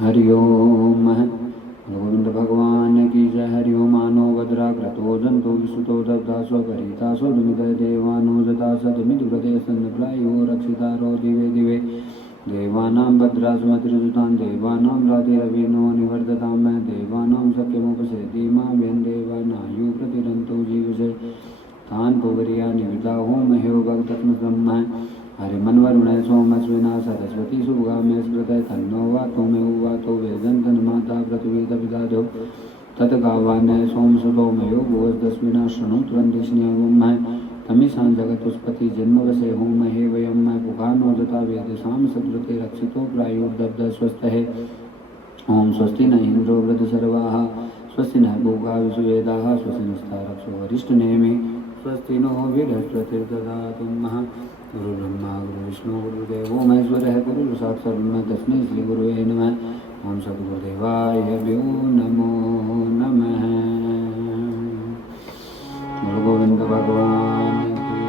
हरि ओम। गोविंद भगवान की जय। हरि ओम। मानो भद्राकृतो जंतो विसुतो दब्दासो परितासो दुमित देवानो जता सदमिदुपदे सन्नप्रायो रक्षितारो दिवे दिवे देवानां भद्रासुमतिर्जुतां देवानां रातिरविनो निवर्ततां देवानां सख्यमुपसेति मा व्यं देवानायु प्रतिरन्तो जीवसे तान् पुवरिया निविदा होम हेव भक्तस्मृतम् हरिमन्वरुणय सोमस्विना सरस्वती सुगामे स्मृतय तन्नो वातो मे उवातो वेदन्तन्माता पृथ्वीतपिदादो तत्गावान्य सोमसुतो मयो भुवस्दस्विना शृणु तुरन्दिष्ण्यवं तमिषां जगतुष्पति जन्मवसे होम हे वयं पुखानो जता वेदसां सकृते रक्षितो प्रायुर्दब्धस्वस्थः ओम स्वस्ति न इंद्रो वृद्धसर्वाः स्वस्ति न भूगा विश्ववेदाः स्वस्ति नस्तारक्षो वरिष्ठनेमि स्वस्ति नो बृहस्पतिर्दधातु गुरुर्ब्रह्मा गुरुर्विष्णु गुरुर्देवो महेश्वरः गुरुर्साक्षात् ब्रह्म तस्मै श्रीगुरुवे नमः। ओम सद्गुरुदेवाय भ्यो नमो नमः। बोलो गोविंद भगवान की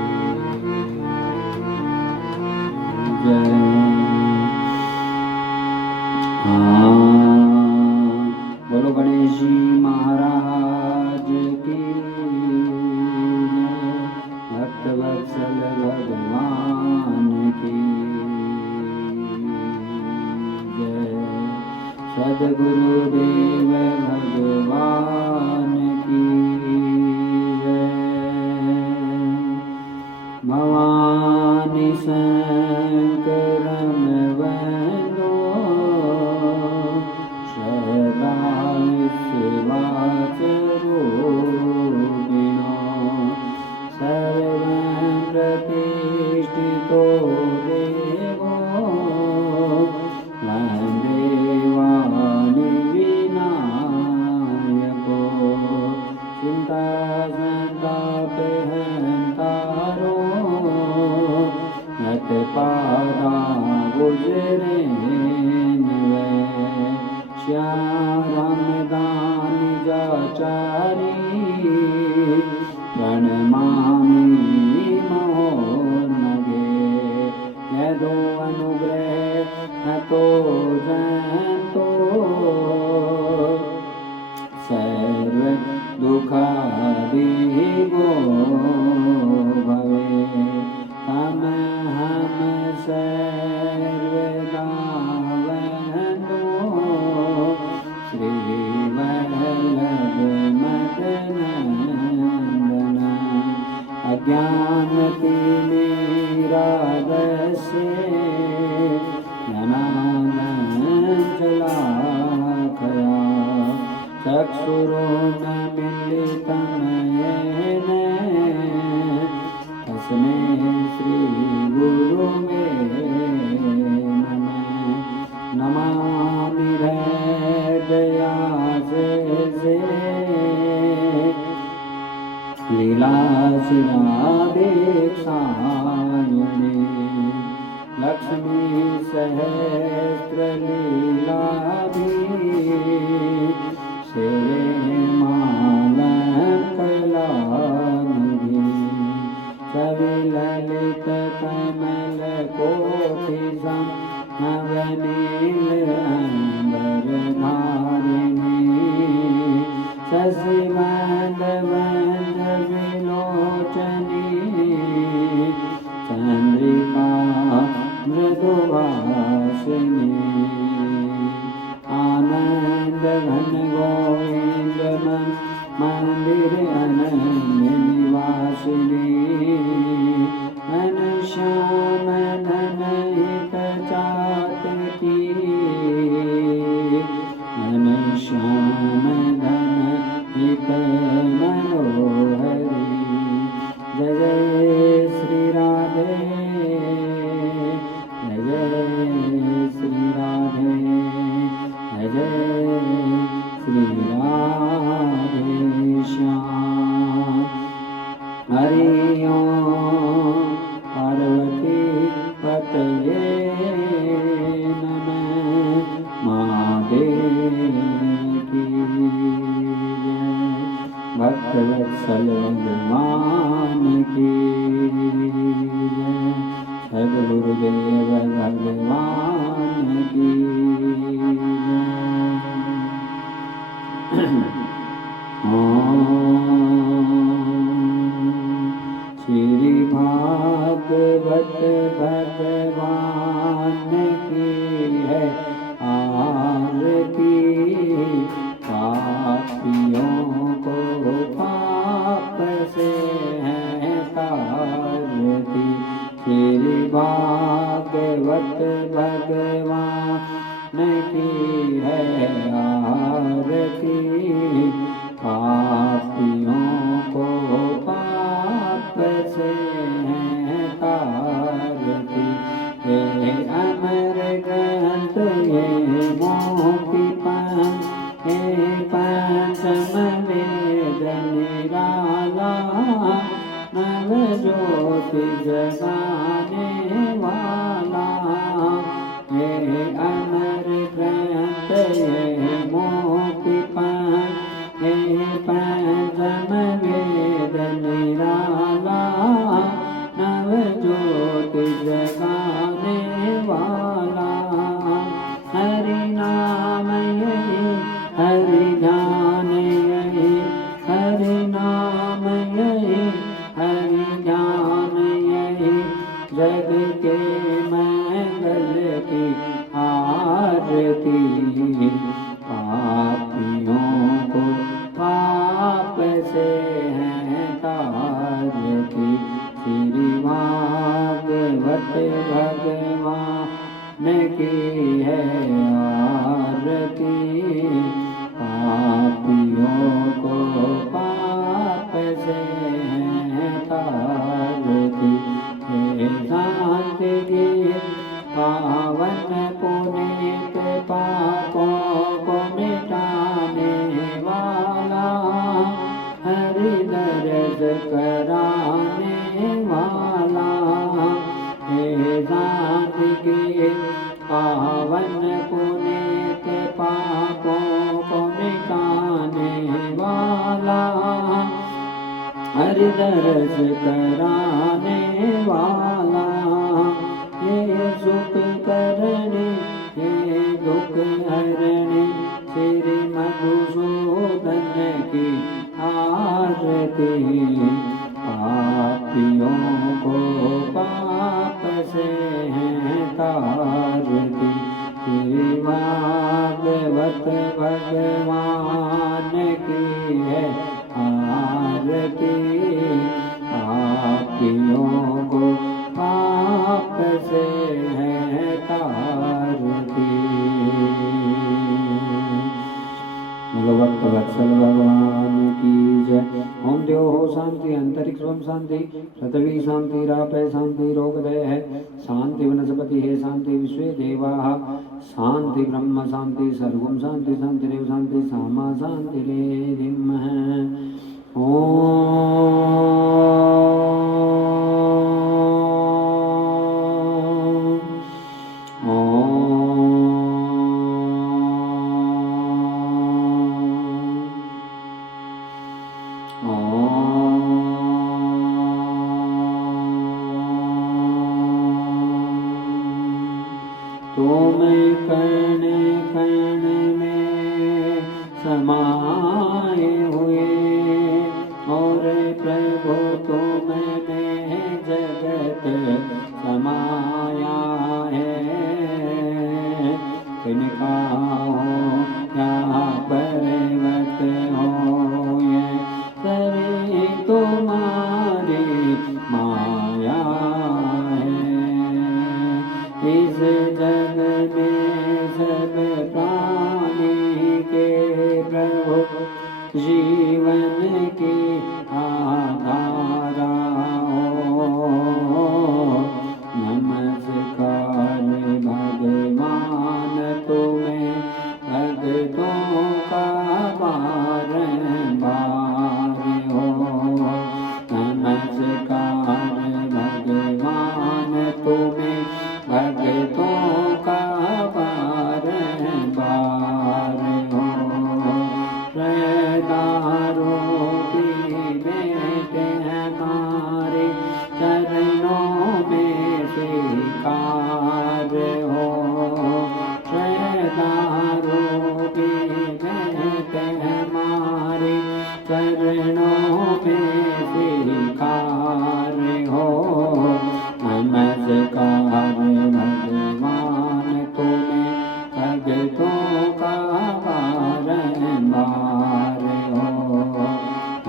जय। बोलो गणेश जी महाराज की जय। भक्तवत्सल भगवान की जय। सद्गुरुदेव भगवान की जय। भवानी शंकरन वंदो सदा विश्वासरूपिणो सर्वं प्रतिष्ठितो देवो वन्दे वाणिविनायको चिन्तासन्तापहन्तारो यत्पादाबुजरेन्वै श्यामदानि जाचारी प्रणमामि महोन्नगे यदो अनुग्रहतो जन्तो सर्व दुःखादिगो भवे तम हम सर्वदा वन्दो श्रीवल्लभमदनन्दन अज्ञानतिमिरादस्य ज्ञानाञ्जलाकया चक्षुरुन्मीलितं येन तस्मै श्रीगुरुवे नमः। नमामि हृदयाशेषे लीलाशिलादीक्षायणे लक्ष्मी सहस्रलीलाभिः सेवे मालङ्कलानिधि सविललितकमलकोटिसं नवनीलाम्बरधारिणी शशिवदनविलोचनी चन्द्रिका मृदुभाषिणी आनन्दघन गोविन्द मंदिर अनन्य निवासिनी घनश्याम धनहित चातकी घनश्याम धनहित मनोहरी जय जय श्री राधे जय जय श्री राधे जय जय श्री राधे श्याम। हरि ओम पार्वती पतये नमः। महादेव की जय। भक्तवत्सल भगवान की जय। सद्गुरुदेव भगवान की जय। की है आरती। पापियों को पाप से है तारती। ये अमर ग्रंथ ये मोती पंथ ये पंचम वेद निराला। नव ज्योति जगाने वाला। ये अमर ग्रंथ ये मोती पंथ ये पंचम वेद निराला। नव ज्योति जगाने वाला। हरि नाम यही हरि ध्यान यही हरि नाम यही हरि ध्यान यही जग के मंगल की आरती। पापियों को पाप से है तारती। श्री भागवत भगवान की है आरती। पापियों को पाप से है तारती। हे शांति गीत पावन पुनीत पापों को मिटाने वाला। हरि दर्द कराने वाला। हे शांति गीत पावन पुनीत पापों को मिटाने वाला। हरि दर्द कराने वाला। हे सुख करने हे दुख हरने श्री मधुसूदन की आरती। पापियों को पाप से है तारती। श्री भागवत भगवान की है आरती। पापियों को पाप से है तारती। भगवत वत्सल भगवान की जय। ओम देव हो शांति अंतरिक्ष शांति पृथ्वी शांति रापय शांति रोगदय है शांति वनस्पति है शांति विश्व देवा शांति ब्रह्म शांति सर्वम शांति शांति देव शांति सामा शांति रे धीमह। तुम कण कण में समाये हुए और प्रभु तुम में जगत समाया है। तिनका हो या पर्वत हो ये सभी तुम्हारी माया है। इस जग में सब प्राणी के प्रभु जीवन की आधारा हो। नमस्कार भगवान तुम्हें भक्तों का बारंबार हो। नमस्कार भगवान तुम्हें भक्तों का बारंबार हो। दारों की भेंट हमारे चरणों में स्वीकार हो। दारों की भेंट हमारे चरणों में स्वीकार हो। नमस्कार भगवान तुम्हें भक्तों का बारंबार हो।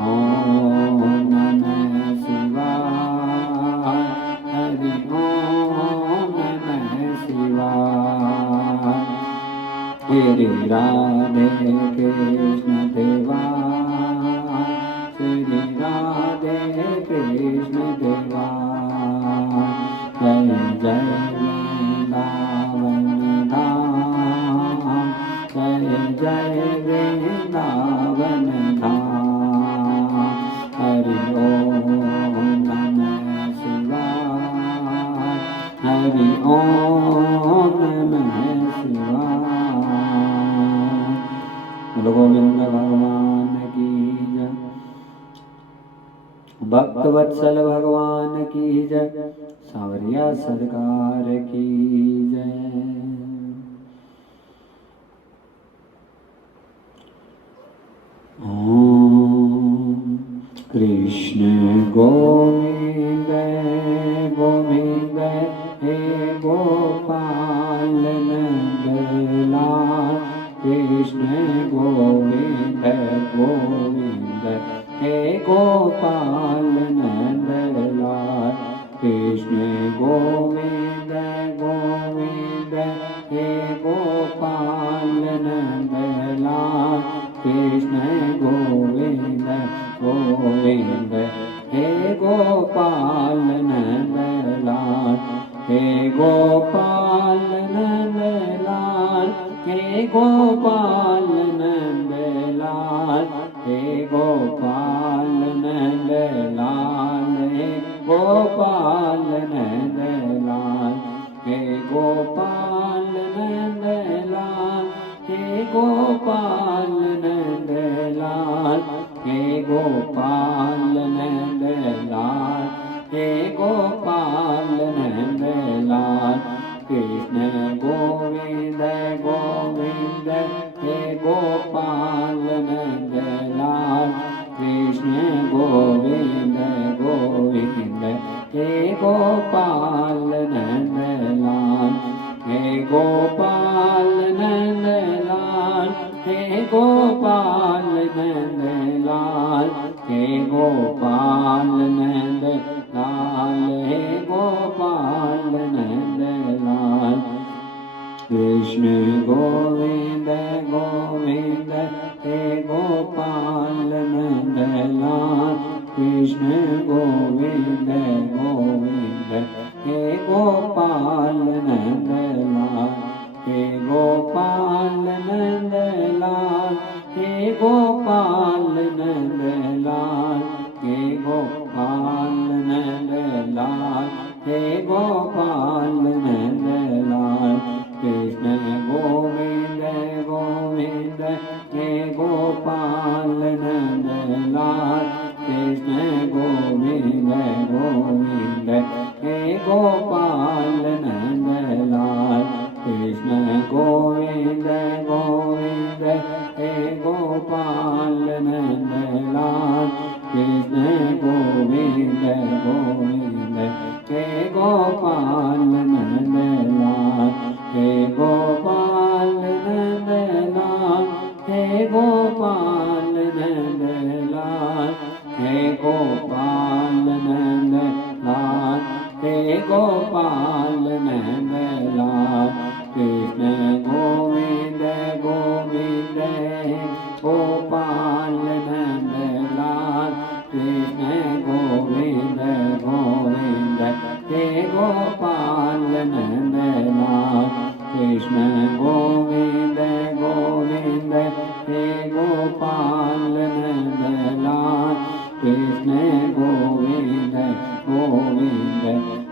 ओम नमः शिवाय हरि ओम नमः शिवाय श्री राधे कृष्ण देवा, श्री राधे कृष्ण देवा, जय जय वृंदावन धाम, जय जय वृंदावन धाम। हरि ओम नमः शिवाय, हरि ओम नमः शिवाय। बोलो गोविंद भगवान की जय, भक्त वत्सल भगवान की जय, सावरिया सरकार की जय। ओम कृष्ण गोविंद गोविंद हे गोपाल नंदलाल, कृष्ण गोविंद गोविंद हे गोपाल नंदलाल, कृष्ण गोविंद गोविंद हे गोपाल नंदलाल, कृष्ण गोविंद गोविंद हे गोपाल नंदलाल, हे गोपाल नंदलाल, हे गोपाल नंदलाल, हे गोपाल नंदलाल, हे गोपाल नंदलाल, हे गोपाल नंदलाल, हे गोपाल नंदलाल, हे गोपाल नंदलाल, हे गोपाल नंदलाल, कृष्ण गोविंद गोविंद हे गोपाल नंदलाल, कृष्ण गोविंद गोविंद हे गोपाल नंदलाल, हे गोपाल नंदलाल, हे गोपाल नंदलाल, हे गोपाल नंदलाल, हे गोपाल नंदलाल, कृष्ण गोविंद गोविंद हे गोपाल नंदलाल, कृष्ण गोविंद गोविंद हे गोपाल नंदलाल, हे गोपाल नंदलाल, हे गोपाल नंदलाल, हे गोपाल नंदलाल, हे गोपाल नंदलाल, कृष्ण गोविंद गोविंद हे गोपाल नंदलाल, कृष्ण गोविंद गोविंद हे गोपाल नंदलाल, कृष्ण गोविंद गोविंद हे गोपाल नंदलाल, कृष्ण गोविंद गोविंद हे गोपाल नंदलाल, हे गोपाल नंदलाल, हे गोपाल नंदलाल, हे गोपाल नंदलाल, हे गोपाल नंदलाल, कृष्ण गोविंद गोविंद गोपाल नंदलाल, कृष्ण गोविंद गोविंद हे गोपाल नंदलाल, कृष्ण गोविंद गोविंद हे गोपाल नंदलाल, कृष्ण गोविंद गोविंद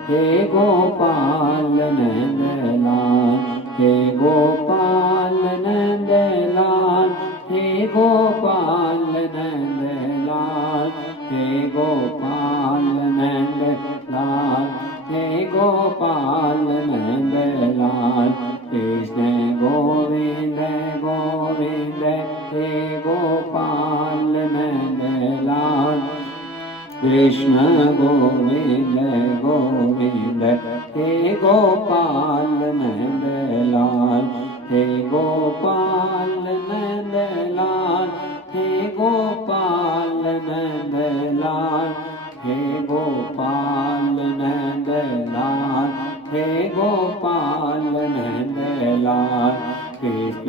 हे गोपाल नंदलाल, हे गोपाल नंदलाल, हे गोपाल नंदलाल, हे गोपाल नंदलाल, हे गोपाल नंदलाल, कृष्ण गोविंद गोविंद हे गोपाल नंदलाल, कृष्ण गोविंद गोविंद हे गोपाल नंदलाल, हे गोपाल नंदलाल, हे गोपाल नंदलाल, हे गोपाल नंदलाल, हे गोपाल नंदलाल, कृष्ण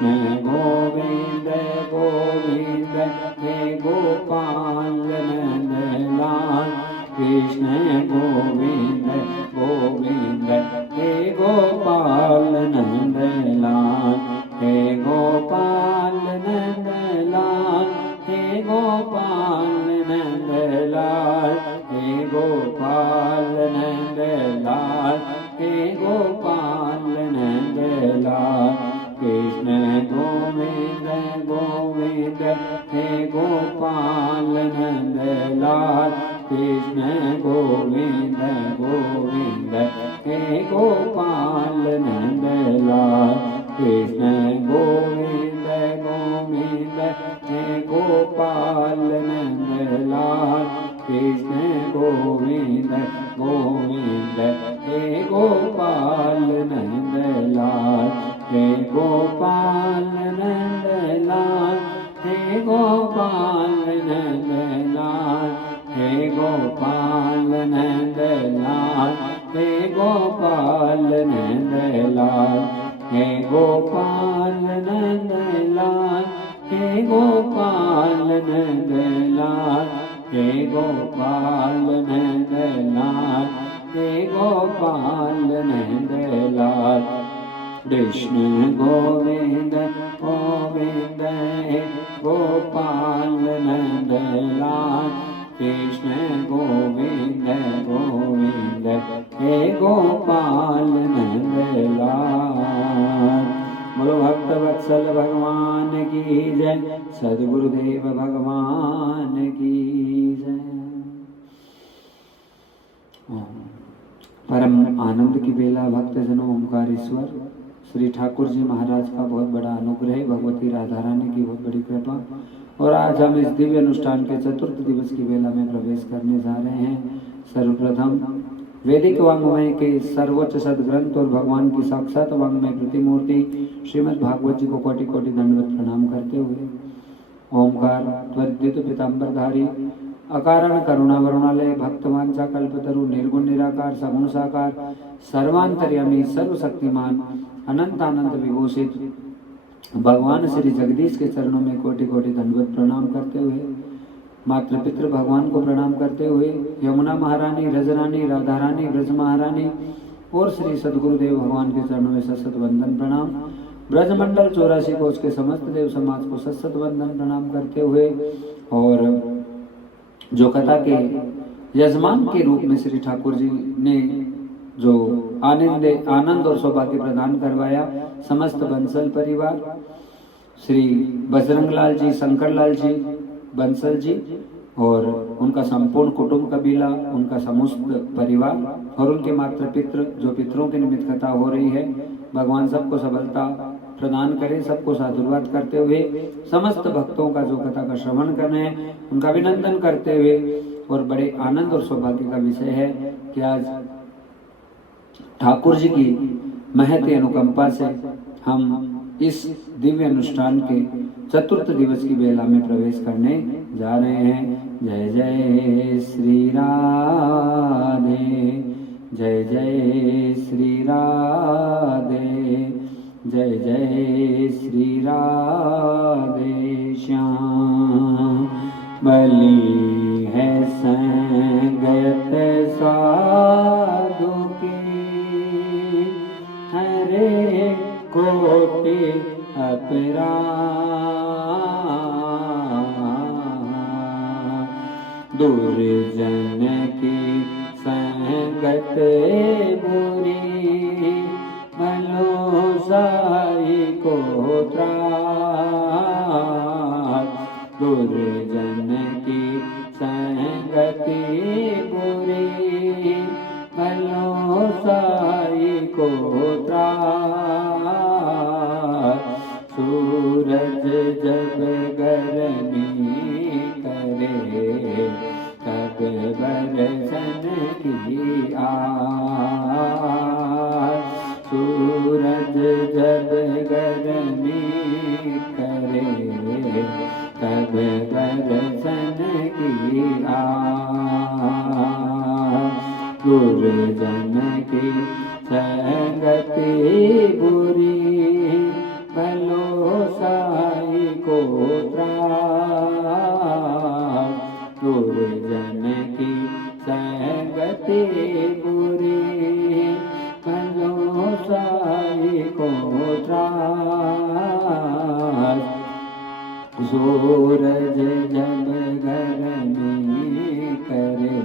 कृष्ण गोविंद गोविंद हे गोपाल नंदलाल कृष्ण गोविंद गोविंद हे गोपाल नंदलाल हे गोपाल नंदलाल हे गोपाल नंदलाल हे गोपाल नंदलाल हे गोपाल नंदलाल कृष्ण गोविंद गोविंद हे गोपाल नंदलाल कृष्ण गोविंद गोविंद हे गोपाल नंदलाल कृष्ण गोविंद गोविंद हे गोपाल नंदलाल कृष्ण गोविंद गोविंद हे गोपाल नंदलाल हे गोपाल नंदलाल हे गोपाल नंदलाल हे गोपाल नंदलाल हे गोपाल नंदलाल हे गोपाल नंदलाल हे गोपाल नंदलाल हे गोपाल नंदलाल हे गोपाल नंदलाल कृष्ण गोविंद गोविंद हे गोपाल नंदलाल कृष्ण गोविंद गोविंद हे गोपाल नंदलाल। बोलो भक्त वत्सल भगवान की जय, सद्गुरुदेव भगवान की जय। परम आनंद की बेला भक्तजनों, ओंकारेश्वर श्री ठाकुर जी महाराज का बहुत बड़ा अनुग्रह, भगवती राधा रानी की बहुत बड़ी कृपा। और आज हम इस दिव्य अनुष्ठान के चतुर्थ दिवस की बेला में प्रवेश करने जा रहे हैं। सर्वप्रथम वैदिक वाङ्मय के सर्वोच्च सदग्रंथ और भगवान की साक्षात वाङ्मय प्रतिमूर्ति श्रीमद् भागवत जी को कोटि कोटि दंडवत प्रणाम करते हुए ओंकार त्वरित पीताम्बरधारी अकारण करुणा वरुणालय भक्तवांचा कल्पतरु निर्गुण निराकार सगुण साकार सर्वांतर्यामी सर्वशक्तिमान अनंत आनंद विभूषित भगवान श्री जगदीश के चरणों में कोटि कोटि दंडवत प्रणाम करते हुए, मात्र पितृ भगवान को प्रणाम करते हुए, यमुना महारानी, रजरानी, राधा रानी, ब्रज महारानी और श्री सद्गुरुदेव भगवान के चरणों में सशत वंदन प्रणाम। ब्रजमंडल 84 को उसके समस्त देव समाज को सशत वंदन प्रणाम करते हुए, और जो कथा के यजमान के रूप में श्री ठाकुर जी ने जो आनंद और सौभाग्य प्रदान करवाया, समस्त बंसल परिवार, श्री बजरंगलाल जी, शंकरलाल जी, बंसल जी और उनका संपूर्ण कुटुंब कबीला, उनका समस्त परिवार और उनके मात्र पितृ, जो पितरों के निमित्त कथा हो रही है, भगवान सबको सबलता प्रदान करें। सबको साधुवाद करते हुए समस्त भक्तों का जो कथा का श्रवण करने हैं उनका अभिनंदन करते हुए, और बड़े आनंद और सौभाग्य का विषय है कि आज ठाकुर जी की महती अनुकंपा से हम इस दिव्य अनुष्ठान के चतुर्थ दिवस की बेला में प्रवेश करने जा रहे हैं। जय जय श्री राधे, जय जय श्री राधे, जय जय श्री राधे श्याम। बलि है संगत साधु की, हरे कोटि अपराध, दुर्जन की संगत बुरी, भलोसाई को त्रास, दुर्जन की संगति बुरी, भलोसाई को त्रास। सूरज जब गर्मी करे, तब बरसन की आस, सूरज जब गर्मी करे, तब बरसन की आस। गुरुजन की संगति बुरी, भलो साई को त्रास, दुर्जन की संगति बुरी, भजो साई को त्रास। सूरज जब गर्मी करे,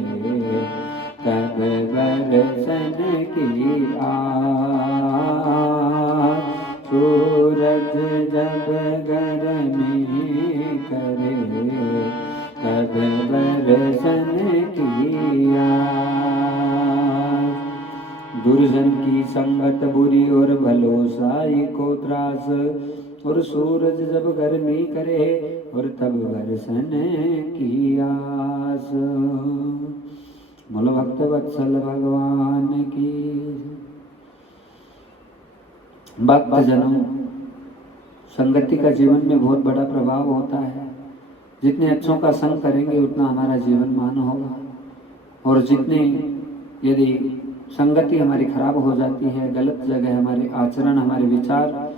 तब बरसन की आस। सूरज जब गर्मी करे, तब बरसन की आस। दुर्जन की संगत बुरी और भलो साई को त्रास, और सूरज जब गर्मी करे और तब बरसन की आस। बोलो भक्त वत्सल भगवान की। भक्त जनों, संगति का जीवन में बहुत बड़ा प्रभाव होता है। जितने अच्छों का संग करेंगे उतना हमारा जीवन मान होगा, और जितने यदि संगति हमारी खराब हो जाती है, गलत जगह हमारे आचरण, हमारे विचार,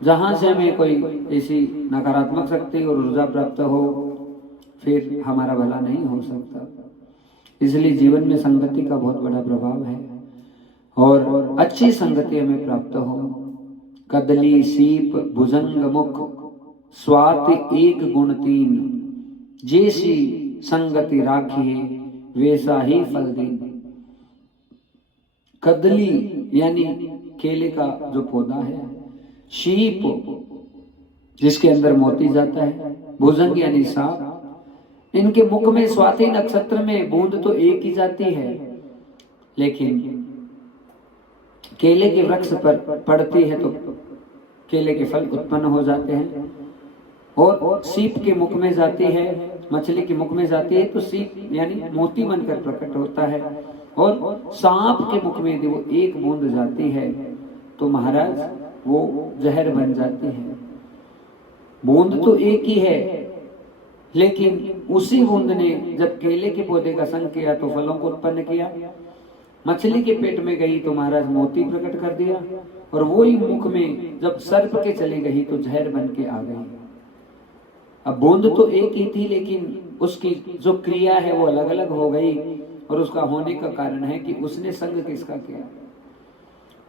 जहाँ से हमें कोई ऐसी नकारात्मक शक्ति और ऊर्जा प्राप्त हो, फिर हमारा भला नहीं हो सकता। इसलिए जीवन में संगति का बहुत बड़ा प्रभाव है, और अच्छी संगति हमें प्राप्त हो। कदली सीप भुजंग मुख, स्वाति एक गुण तीन, जैसी संगति राखी वैसा ही फल दीन। कदली यानी केले का जो पौधा है, शीप जिसके अंदर मोती जाता है, भुजंग यानी सांप, इनके मुख में स्वाति नक्षत्र में बूंद तो एक ही जाती है, लेकिन केले के वृक्ष पर पड़ती है तो केले के फल उत्पन्न हो जाते हैं। और सीप के मुख में जाती है, मछली के मुख में जाती है तो सीप यानी मोती बनकर प्रकट होता है। और सांप के मुख में यदि वो एक बूंद जाती है तो महाराज वो जहर बन जाती है। बूंद तो एक ही है, लेकिन उसी बूंद ने जब केले के पौधे का संग किया तो फलों को उत्पन्न किया। मछली के पेट में गई तो महाराज मोती प्रकट कर दिया, और वो ही मुख में जब सर्प के चली गई तो जहर बन के आ गई। अब बूंद तो एक ही थी, लेकिन उसकी जो क्रिया है वो अलग अलग हो गई, और उसका होने का कारण है कि उसने संग किसका किया।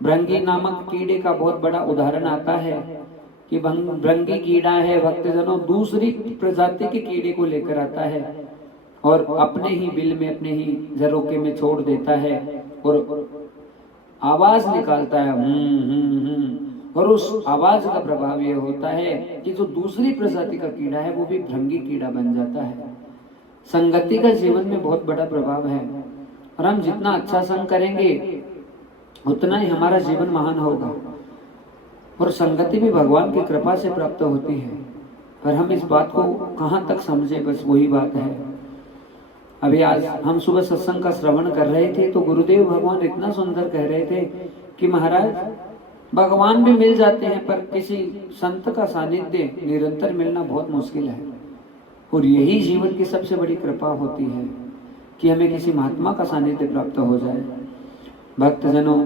भृंगी नामक कीड़े का बहुत बड़ा उदाहरण आता है कि भृंगी कीड़ा है भक्तजनों, दूसरी प्रजाति के कीड़े को लेकर आता है और अपने ही बिल में, अपने ही झरोके में छोड़ देता है और आवाज निकालता है और उस आवाज का प्रभाव यह होता है कि जो दूसरी प्रजाति का कीड़ा है वो भी भृंगी कीड़ा बन जाता है। संगति का जीवन में बहुत बड़ा प्रभाव है, और हम जितना अच्छा संग करेंगे उतना ही हमारा जीवन महान होगा। और संगति भी भगवान की कृपा से प्राप्त होती है, पर हम इस बात को कहाँ तक समझे, बस वही बात है। अभी आज हम सुबह सत्संग का श्रवण कर रहे थे तो गुरुदेव भगवान इतना सुंदर कह रहे थे कि महाराज भगवान भी मिल जाते हैं, पर किसी संत का सानिध्य निरंतर मिलना बहुत मुश्किल है। और यही जीवन की सबसे बड़ी कृपा होती है कि हमें किसी महात्मा का सानिध्य प्राप्त हो जाए। भक्तजनों,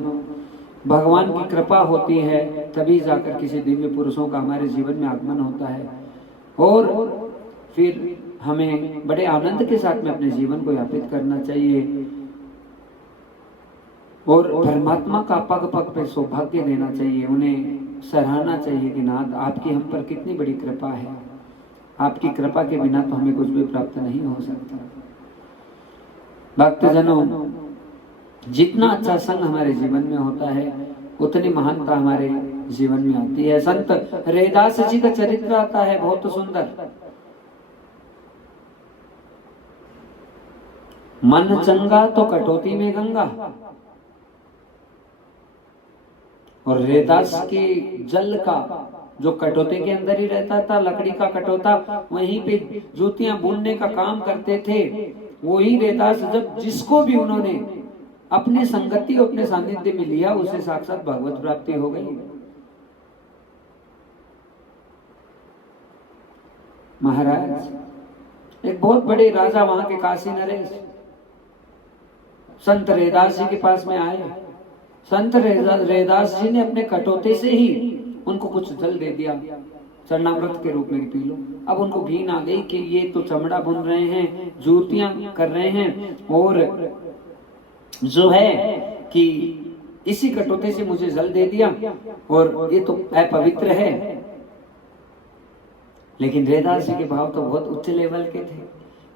भगवान की कृपा होती है तभी जाकर किसी दिव्य पुरुषों का हमारे जीवन में आगमन होता है, और फिर हमें बड़े आनंद के साथ में अपने जीवन को यापित करना चाहिए, और परमात्मा का पग पग पे सौभाग्य देना चाहिए, उन्हें सराहना चाहिए कि नाथ आपकी हम पर कितनी बड़ी कृपा है, आपकी कृपा के बिना तो हमें कुछ भी प्राप्त नहीं हो सकता। भक्तजनों, जितना अच्छा संग हमारे जीवन में होता है उतनी महानता हमारे जीवन में आती है। संत रैदास जी का चरित्र आता है बहुत सुंदर। मन चंगा तो कटौती में गंगा, और रैदास के जल का जो कटोते के अंदर ही रहता था, लकड़ी का कटोता, वहीं पे जूतियां बुनने का काम करते थे। वही रैदास जब जिसको भी उन्होंने अपने संगति और अपने सानिध्य में लिया उसे साक्षात भगवत प्राप्ति हो गई। महाराज एक बहुत बड़े राजा वहां के काशी नरेश संत रैदास जी के पास में आए। संत रैदास जी ने अपने कटोते से ही उनको कुछ जल दे दिया। चरणामृत के रूप में पी लो। अब उनको घीन आ गई कि ये तो चमड़ा बुन रहे हैं, जूतियां कर रहे हैं, और जो है कि इसी कटोते से मुझे जल दे दिया और ये तो अपवित्र है। लेकिन रैदास जी के भाव तो बहुत उच्च लेवल के थे,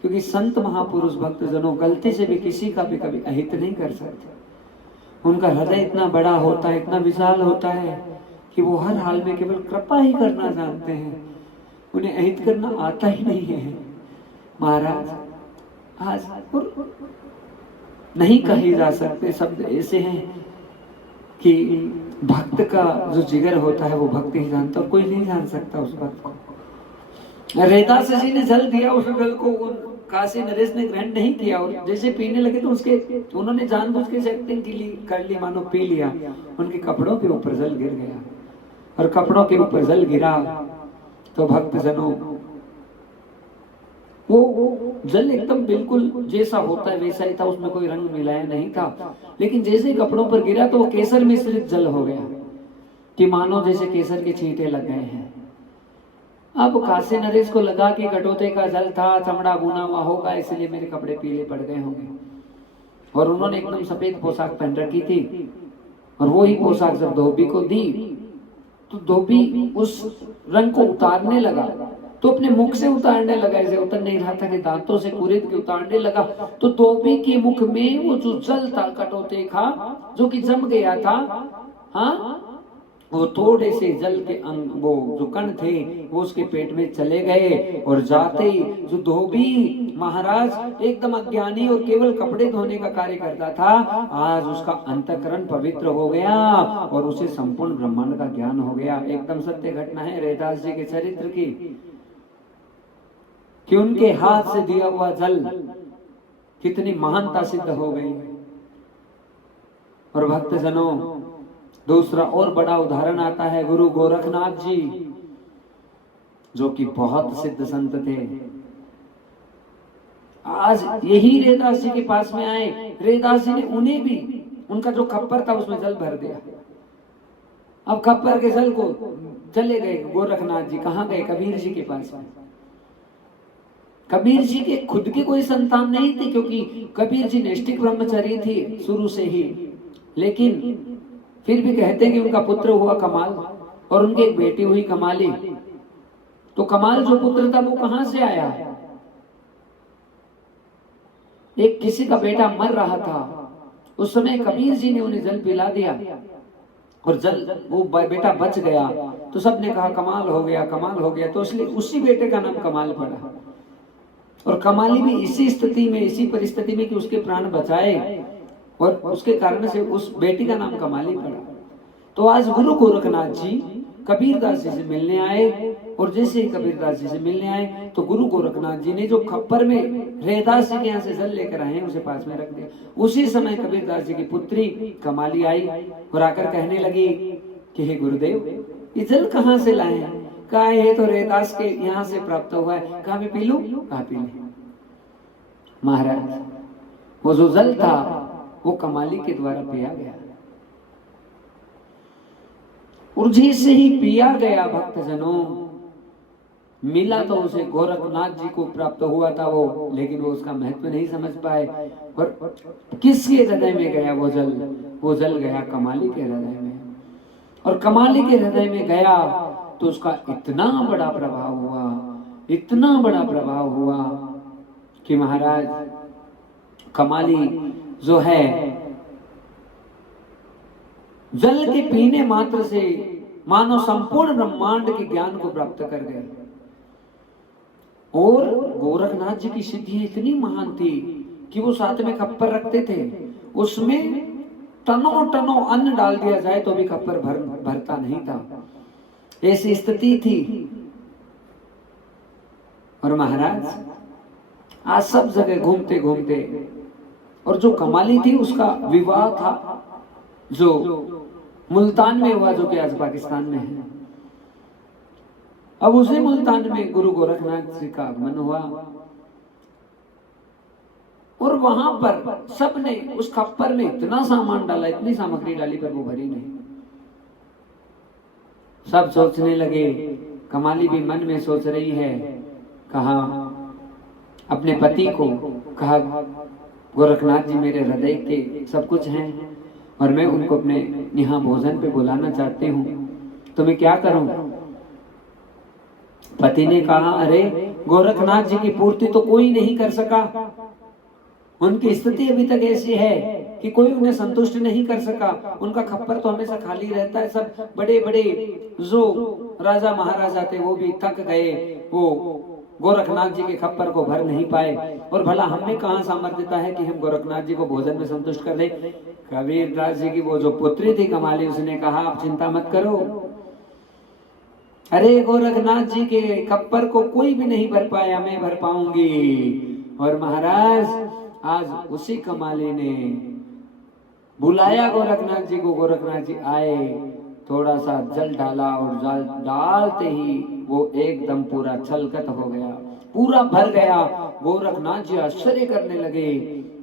क्योंकि संत महापुरुष भक्तजनों गलती से भी किसी का भी कभी अहित नहीं कर सकते। उनका हृदय इतना बड़ा होता है, इतना विशाल होता है कि वो हर हाल में केवल कृपा ही करना जानते हैं, उन्हें अहित करना आता ही नहीं है। महाराज आज नहीं कहे जा सकते शब्द ऐसे हैं कि भक्त का जो जिगर होता है वो भक्त ही जानता, और कोई नहीं जान सकता उस भक्त को। रैदास जी ने जल दिया, उस जल को काशी नरेश ने ग्रहण नहीं किया, और जैसे पीने लगे तो उन्होंने जानबूझ के एक्टिंग कर ली, मानो पी लिया। उनके कपड़ों के ऊपर जल गिर गया, और कपड़ों के ऊपर जल गिरा तो भक्तजनों वो जल एकदम बिल्कुल जैसा होता है वैसा ही था, उसमें कोई रंग मिलाया नहीं था। लेकिन जैसे कपड़ों पर गिरा तो वो केसर मिश्रित जल हो गया, कि मानो जैसे केसर के छींटे लग गए हैं। अब काशी नरेश को लगा कि कटोते का जल था, चमड़ा बुना हुआ होगा, इसलिए मेरे कपड़े पीले पड़ गए होंगे। और उन्होंने एकदम सफेद पोशाक पहन रखी थी, और वो ही पोशाक जब धोबी को दी तो धोबी उस रंग को उतारने लगा, तो अपने मुख से उतारने लगा, ऐसे उतर नहीं रहा था कि दांतों से कुरेद के उतारने लगा। तो धोबी के मुख में वो जो जल था कटोते का, जो कि जम गया था, हाँ, वो थोड़े से जल के अंग, वो जो कण थे वो उसके पेट में चले गए, और जाते ही जो धोबी महाराज एकदम अज्ञानी और केवल कपड़े धोने का कार्य करता था, आज उसका अंतःकरण पवित्र हो गया और उसे संपूर्ण ब्रह्मांड का ज्ञान हो गया। एकदम सत्य घटना है रैदास जी के चरित्र की, कि उनके हाथ से दिया हुआ जल कितनी महानता सिद्ध हो गई। और भक्तजनों दूसरा और बड़ा उदाहरण आता है गुरु गोरखनाथ जी, जो कि बहुत सिद्ध संत थे। आज यही रैदास जी के पास में आए, रैदास जी ने उन्हें भी, उनका जो खप्पर था उसमें जल भर दिया। अब खप्पर के जल को चले गए गोरखनाथ जी, कहां गए? कबीर जी के पास में। कबीर जी के खुद के कोई संतान नहीं थी, क्योंकि कबीर जी नैष्ठिक ब्रह्मचारी थी शुरू से ही, लेकिन फिर भी कहते हैं कि उनका पुत्र हुआ कमाल, और उनकी एक बेटी हुई कमाली। तो कमाल जो पुत्र था वो कहां से आया? एक किसी का बेटा मर रहा था, उस समय कबीर जी ने उन्हें जल पिला दिया, और जल वो बेटा बच गया। तो सबने कहा कमाल हो गया, कमाल हो गया। तो इसलिए उसी बेटे का नाम कमाल पड़ा। और कमाली भी इसी स्थिति में, इसी परिस्थिति में कि उसके प्राण बचाए, और उसके कारण से उस बेटी का नाम कमाली पड़ा। तो आज गुरु गोरखनाथ जी कबीरदास जी से मिलने आए, और जैसे ही कबीरदास जी से मिलने आए तो गुरु गोरखनाथ जी ने जो खप्पर में रैदास जी के यहाँ से जल लेकर आए उसे पास में रख दिया। उसी समय कबीरदास जी की पुत्री कमाली आई और आकर कहने लगी कि हे गुरुदेव, ये जल कहाँ से लाए हैं? कहा ये तो रैदास के यहाँ से प्राप्त हुआ है। कहा मैं पी लूं? कहा पी ले। महाराज वो जो जल था वो कमाली के द्वारा पिया गया, और जैसे ही पिया गया भक्तजनों, मिला तो उसे गोरखनाथ जी को प्राप्त हुआ था वो, लेकिन वो उसका महत्व नहीं समझ पाए। और किसके हृदय में गया वो जल? वो जल गया कमाली के हृदय में, और कमाली के हृदय में गया तो उसका इतना बड़ा प्रभाव हुआ, इतना बड़ा प्रभाव हुआ कि महाराज कमाली जो है जल के पीने मात्र से मानो संपूर्ण ब्रह्मांड के ज्ञान को प्राप्त कर गए। और गोरखनाथ जी की सिद्धि इतनी महान थी कि वो साथ में खप्पर रखते थे, उसमें टनों टनों अन्न डाल दिया जाए तो भी खप्पर भरता नहीं था, ऐसी स्थिति थी। और महाराज आज सब जगह घूमते घूमते, और जो कमाली थी उसका विवाह था जो मुल्तान में हुआ, जो कि आज पाकिस्तान में है। अब उसी मुल्तान में गुरु गोरखनाथ जी का आगमन हुआ, और वहां पर सबने उस खप्पर में इतना सामान डाला, इतनी सामग्री डाली, पर वो भरी नहीं। सब सोचने लगे कमाली भी मन में सोच रही है, कहा अपने पति को, कहा गोरखनाथ जी मेरे हृदय के सब कुछ हैं और मैं उनको अपने यहाँ भोजन पे बुलाना चाहती हूँ, तो मैं क्या करूं? पति ने कहा, अरे गोरखनाथ जी की पूर्ति तो कोई नहीं कर सका, उनकी स्थिति अभी तक ऐसी है कि कोई उन्हें संतुष्ट नहीं कर सका। उनका खप्पर तो हमेशा खाली रहता है। सब बड़े बड़े जो राजा महाराजा थे वो भी थक गए, वो गोरखनाथ जी के खप्पर को भर नहीं पाए, और भला हमें कहाँ सामर्थ्यता है कि हम गोरखनाथ जी को भोजन में संतुष्ट कर दें। कबीरदास जी की वो जो पुत्री थी कमाली, उसने कहा आप चिंता मत करो, अरे गोरखनाथ जी के खप्पर को कोई भी नहीं भर पाया, मैं भर पाऊंगी। और महाराज आज उसी कमाली ने बुलाया गोरखनाथ जी को। गोरखनाथ जी आए, थोड़ा सा जल डाला और जल डालते ही वो एकदम पूरा छलकत हो गया, पूरा भर गया। गोरखनाथ जी आश्चर्य करने लगे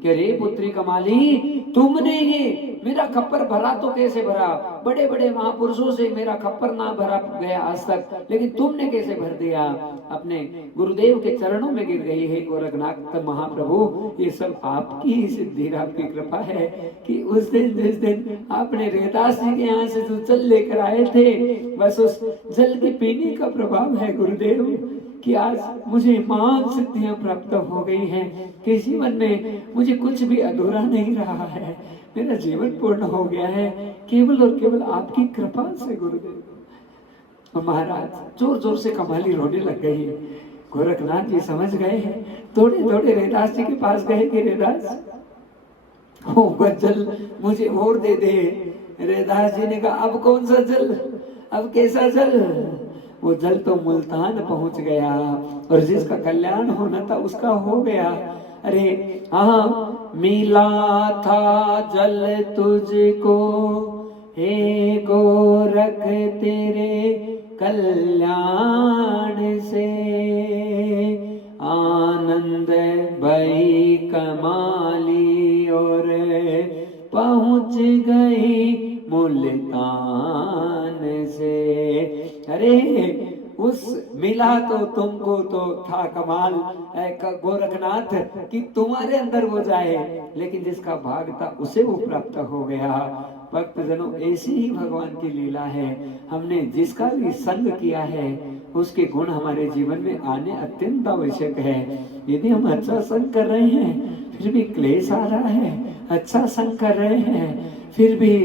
कि रे पुत्री कमाली, तुमने ये मेरा खप्पर भरा तो कैसे भरा? बड़े बड़े महापुरुषों से मेरा खप्पर ना भरा गया आज तक, लेकिन तुमने कैसे भर दिया? अपने गुरुदेव के चरणों में गिर गई है गोरखनाथ महाप्रभु, ये सब आपकी ही सिद्धि, आपकी कृपा है कि उस दिन जिस दिन आपने रेदास जी के यहाँ से जो जल लेकर आए थे, बस उस जल के पीने का प्रभाव है गुरुदेव कि आज मुझे महान सिद्धियां प्राप्त हो गई हैं कि जीवन में मुझे कुछ भी अधूरा नहीं रहा है, मेरा जीवन पूर्ण हो गया है केवल और केवल आपकी कृपा से गुरुदेव। और महाराज जोर जोर से कमाली रोने लग गई। गोरखनाथ जी समझ गए हैं, थोड़े थोड़े रेदास जी के पास गए कि रेदास वो जल मुझे और दे दे। रेदास जी ने कहा अब कौन सा जल, अब कैसा जल? वो जल तो मुल्तान पहुंच गया और जिसका कल्याण होना था उसका हो गया। अरे हाँ, मिला था जल तुझको हे गोरख तेरे कल्याण से, आनंद भई कमाली और पहुंच गई मुल्तान से। अरे उस मिला तो तुमको तो था कमाल गोरखनाथ कि तुम्हारे अंदर वो जाए, लेकिन जिसका भाग था उसे वो प्राप्त हो गया। भक्त जनों, ऐसी ही भगवान की लीला है। हमने जिसका भी संग किया है उसके गुण हमारे जीवन में आने अत्यंत आवश्यक है। यदि हम अच्छा संग कर रहे हैं फिर भी क्लेश आ रहा है, अच्छा संग कर रहे हैं फिर भी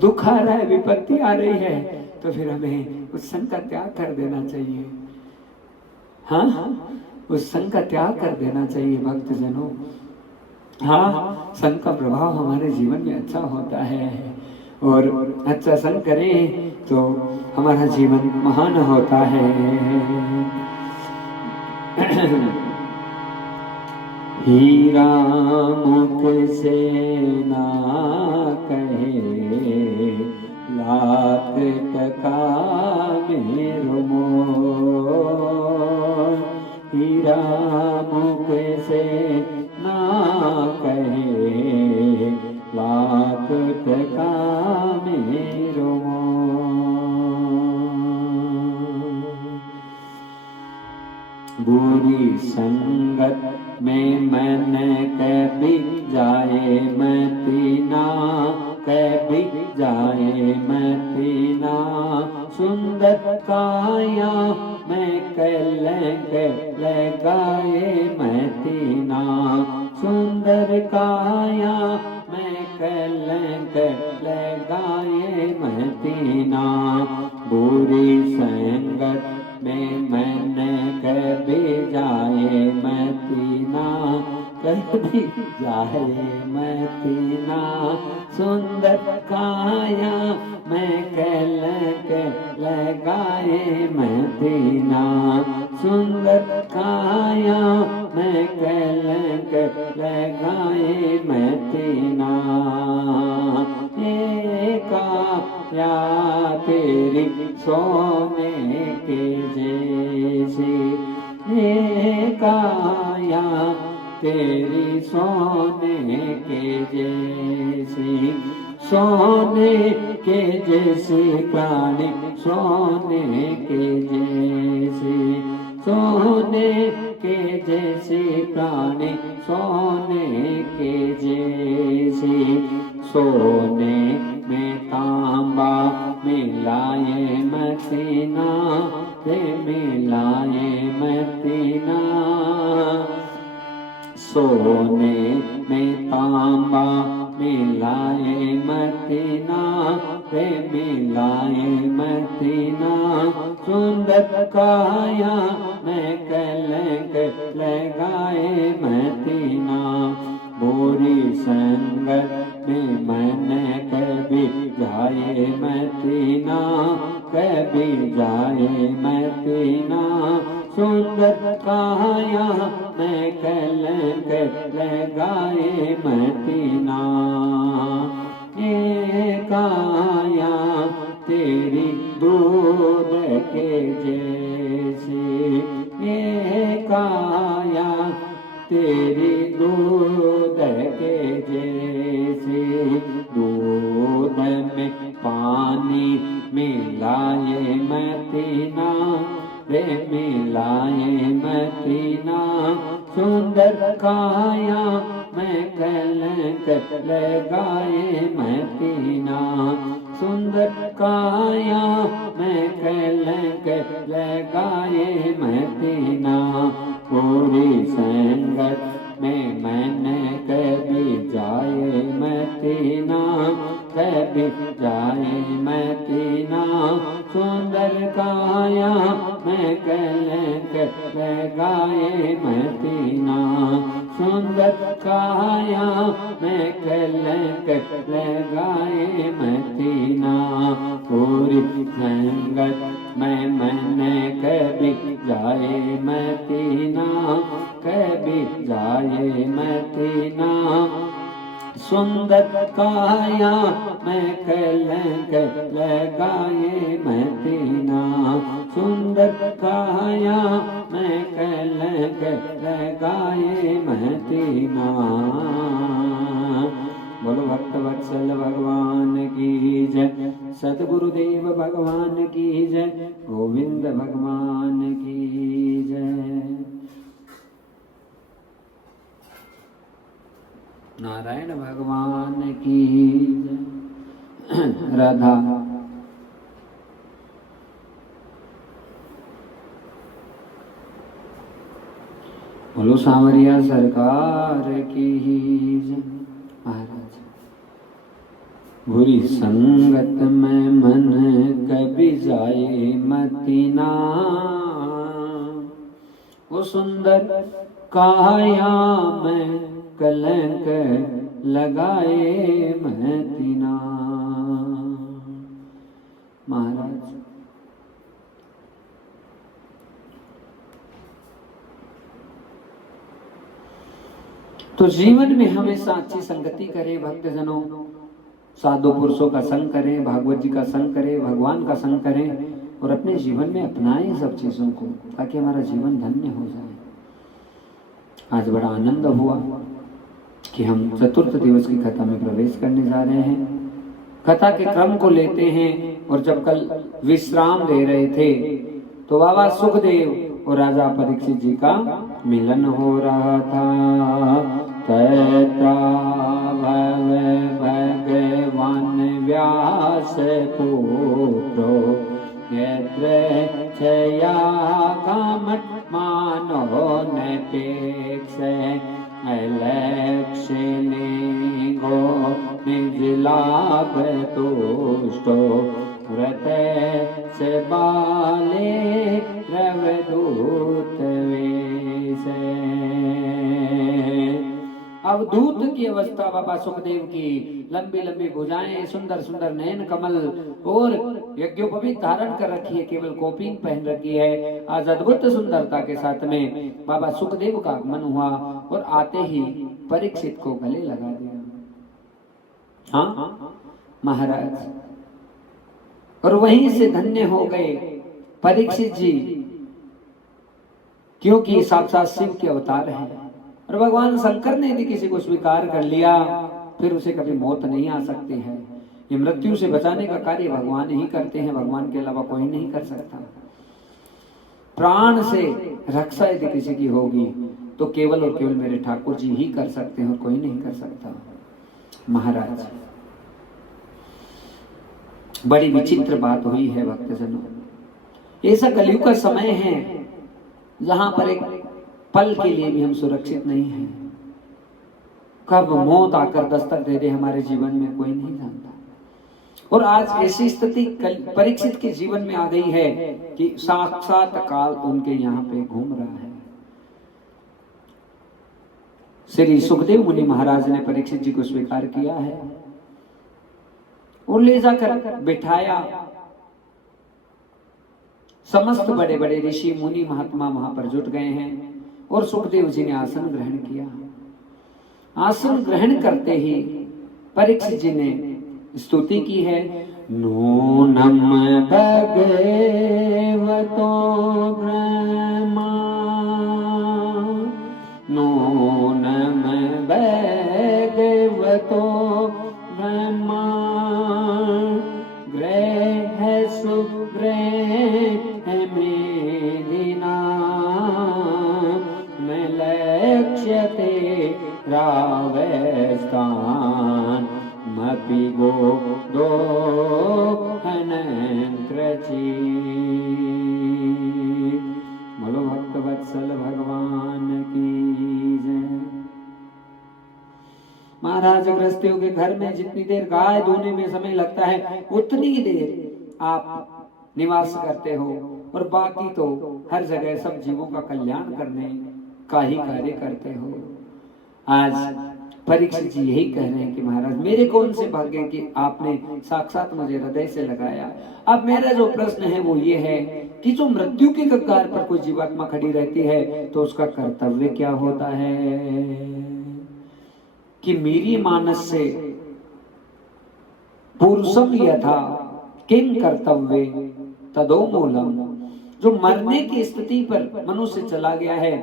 दुख आ रहा है, विपत्ति आ रही है, तो फिर हमें उस संग का त्याग कर देना चाहिए। हाँ, उस संग का त्याग कर देना चाहिए भक्त जनों। हाँ, संग का प्रभाव हमारे जीवन में अच्छा होता है और अच्छा संग करें तो हमारा जीवन महान होता है। हीरा मुख से ना कहे लाख टका मेरो मोल, हीरा मुख से ना कहे लाख टका मेरो मोल। बुरी संगत में मन कभी जाए मतीना, कभी जाए मतीना, सुंदर काया मैं कलंक लगाए मतीना, सुंदर काया मैं कलंक लगाए मतीना। बुरी संगत में मन कभी जाए मतीना, कभी जाए मतीना, सुंदर काया मैं कलंक लगाए मतीना, सुंदर काया मैं कलंक लगाए मतीना। काया तेरी सोने के जैसी, काया तेरी सोने के जैसी, सोने के जैसे प्राणी सोने के जैसे, सोने के जैसे प्राणी सोने के जैसे, सोने में तांबा मिलाए मतीना रे मिलाए मतीना, सोने में तांबा मिलाए मतीना रे मिलाए मतीना, सुंदर काया में कलंक लगाए मतीना, बुरी संगत में मन कभी जाए मतीना, कभी जाए मतीना, सुंदर काया में कलंक लगाए मतीना, ये काया तेरी दूध के जैसे, ये काया तेरी दूध के जैसे, दूध में पानी मिलाए मतीना रे मिलाए मतीना, सुंदर काया में कलंक लगाए मतीना, सुंदर काया में कलंक लगाए मतीना, पूरी संगत में मन कभी जाए मतीना, कभी जाए मतीना, सुंदर काया में कलंक लगाए मतीना, सुंदर काया में कलंक लगाए मतीना, पूरी संगत में मन कभी जाए मतीना, कभी जाए मतीना, सुंदर काया में कलंक लगाए मतीना, सुंदर काया में कलंक लगाए मतीना। बोलो भक्त वत्सल भगवान की जय, सद्गुरुदेव भगवान की जय, गोविंद भगवान की जय। नारायण भगवान की जय। राधा बोलो सांवरिया सरकार की जय। महाराज बुरी संगत में मन कभी जाए मतीना, वो सुंदर काया में कलंक लगाए मतीना। महाराज तो जीवन में हमेशा अच्छी संगति करें, भक्तजनों साधु पुरुषों का संग करें, भागवत जी का संग करें, भगवान का संग करें और अपने जीवन में अपनाएं सब चीजों को, ताकि हमारा जीवन धन्य हो जाए। आज बड़ा आनंद हुआ कि हम चतुर्थ दिवस की कथा में प्रवेश करने जा रहे हैं। कथा के क्रम को लेते हैं और जब कल विश्राम ले रहे थे तो बाबा सुखदेव और राजा परीक्षित जी का मिलन हो रहा था। तैता भगवान व्यास पुत्रो यद्रच्छया कामत् मानो नपेक्ष अलक्ष्यनि गो निज लाभ तुष्टो व्रत से बाले रवदूत वेश। अब दूत की अवस्था बाबा सुखदेव की, लंबी लंबी भुजाएं, सुंदर सुंदर नयन कमल और यज्ञोपवीत धारण कर रखी है, केवल कॉपिंग पहन रखी है। आज अद्भुत सुंदरता के साथ में बाबा सुखदेव का आगमन हुआ और आते ही परीक्षित को गले लगा दिया। हाँ महाराज, और वहीं से धन्य हो गए परीक्षित जी, क्योंकि साक्षात शिव के अवतार हैं। और भगवान शंकर ने यदि किसी को स्वीकार कर लिया फिर उसे कभी मौत नहीं आ सकती है, ये मृत्यु से बचाने का कार्य भगवान ही करते हैं, भगवान के अलावा कोई नहीं कर सकता। प्राण से रक्षा यदि किसी की होगी तो केवल और केवल मेरे ठाकुर जी ही कर सकते हैं और कोई नहीं कर सकता। महाराज, बड़ी विचित्र बात हुई है भक्तजनों। ऐसा कलयुग का समय है जहां पर एक पल के लिए भी हम सुरक्षित नहीं हैं। कब मौत आकर दस्तक दे दे हमारे जीवन में कोई नहीं जानता। और आज ऐसी स्थिति परीक्षित के जीवन में आ गई है कि साक्षात काल उनके यहाँ पे घूम रहा है। श्री सुखदेव मुनि महाराज ने परीक्षित जी को स्वीकार किया है और ले जाकर बिठाया। समस्त बड़े बड़े ऋषि मुनि महात्मा वहां पर जुट गए हैं और सुखदेव जी ने आसन ग्रहण किया। आसन ग्रहण करते ही परीक्षित जी ने स्तुति की है। नूनम भगवतो ब्रह्मा, नूनम भगवतो ब्रह्मा, ग्रह सुग्रह मेदिना, में लक्ष्यते रावस्तान, मपि गो दो हनंत्रची। बोलो भक्तवत्सल भगवान की जय। महाराज गृहस्थियों के घर में जितनी देर गाय धोने में समय लगता है उतनी ही देर आप निवास करते हो और बाकी तो हर जगह सब जीवों का कल्याण करने का ही कार्य करते हो। आज परीक्षित जी यही कह रहे हैं कि महाराज मेरे कौन से भाग्य कि आपने साक्षात मुझे हृदय से लगाया। अब मेरा जो प्रश्न है वो ये है कि जो मृत्यु के कगार पर कोई जीवात्मा खड़ी रहती है तो उसका कर्तव्य क्या होता है कि मेरी मानस से पुरुषम यथा किम कर्तव्य तदो मूलम। जो मरने की स्थिति पर मनुष्य चला गया है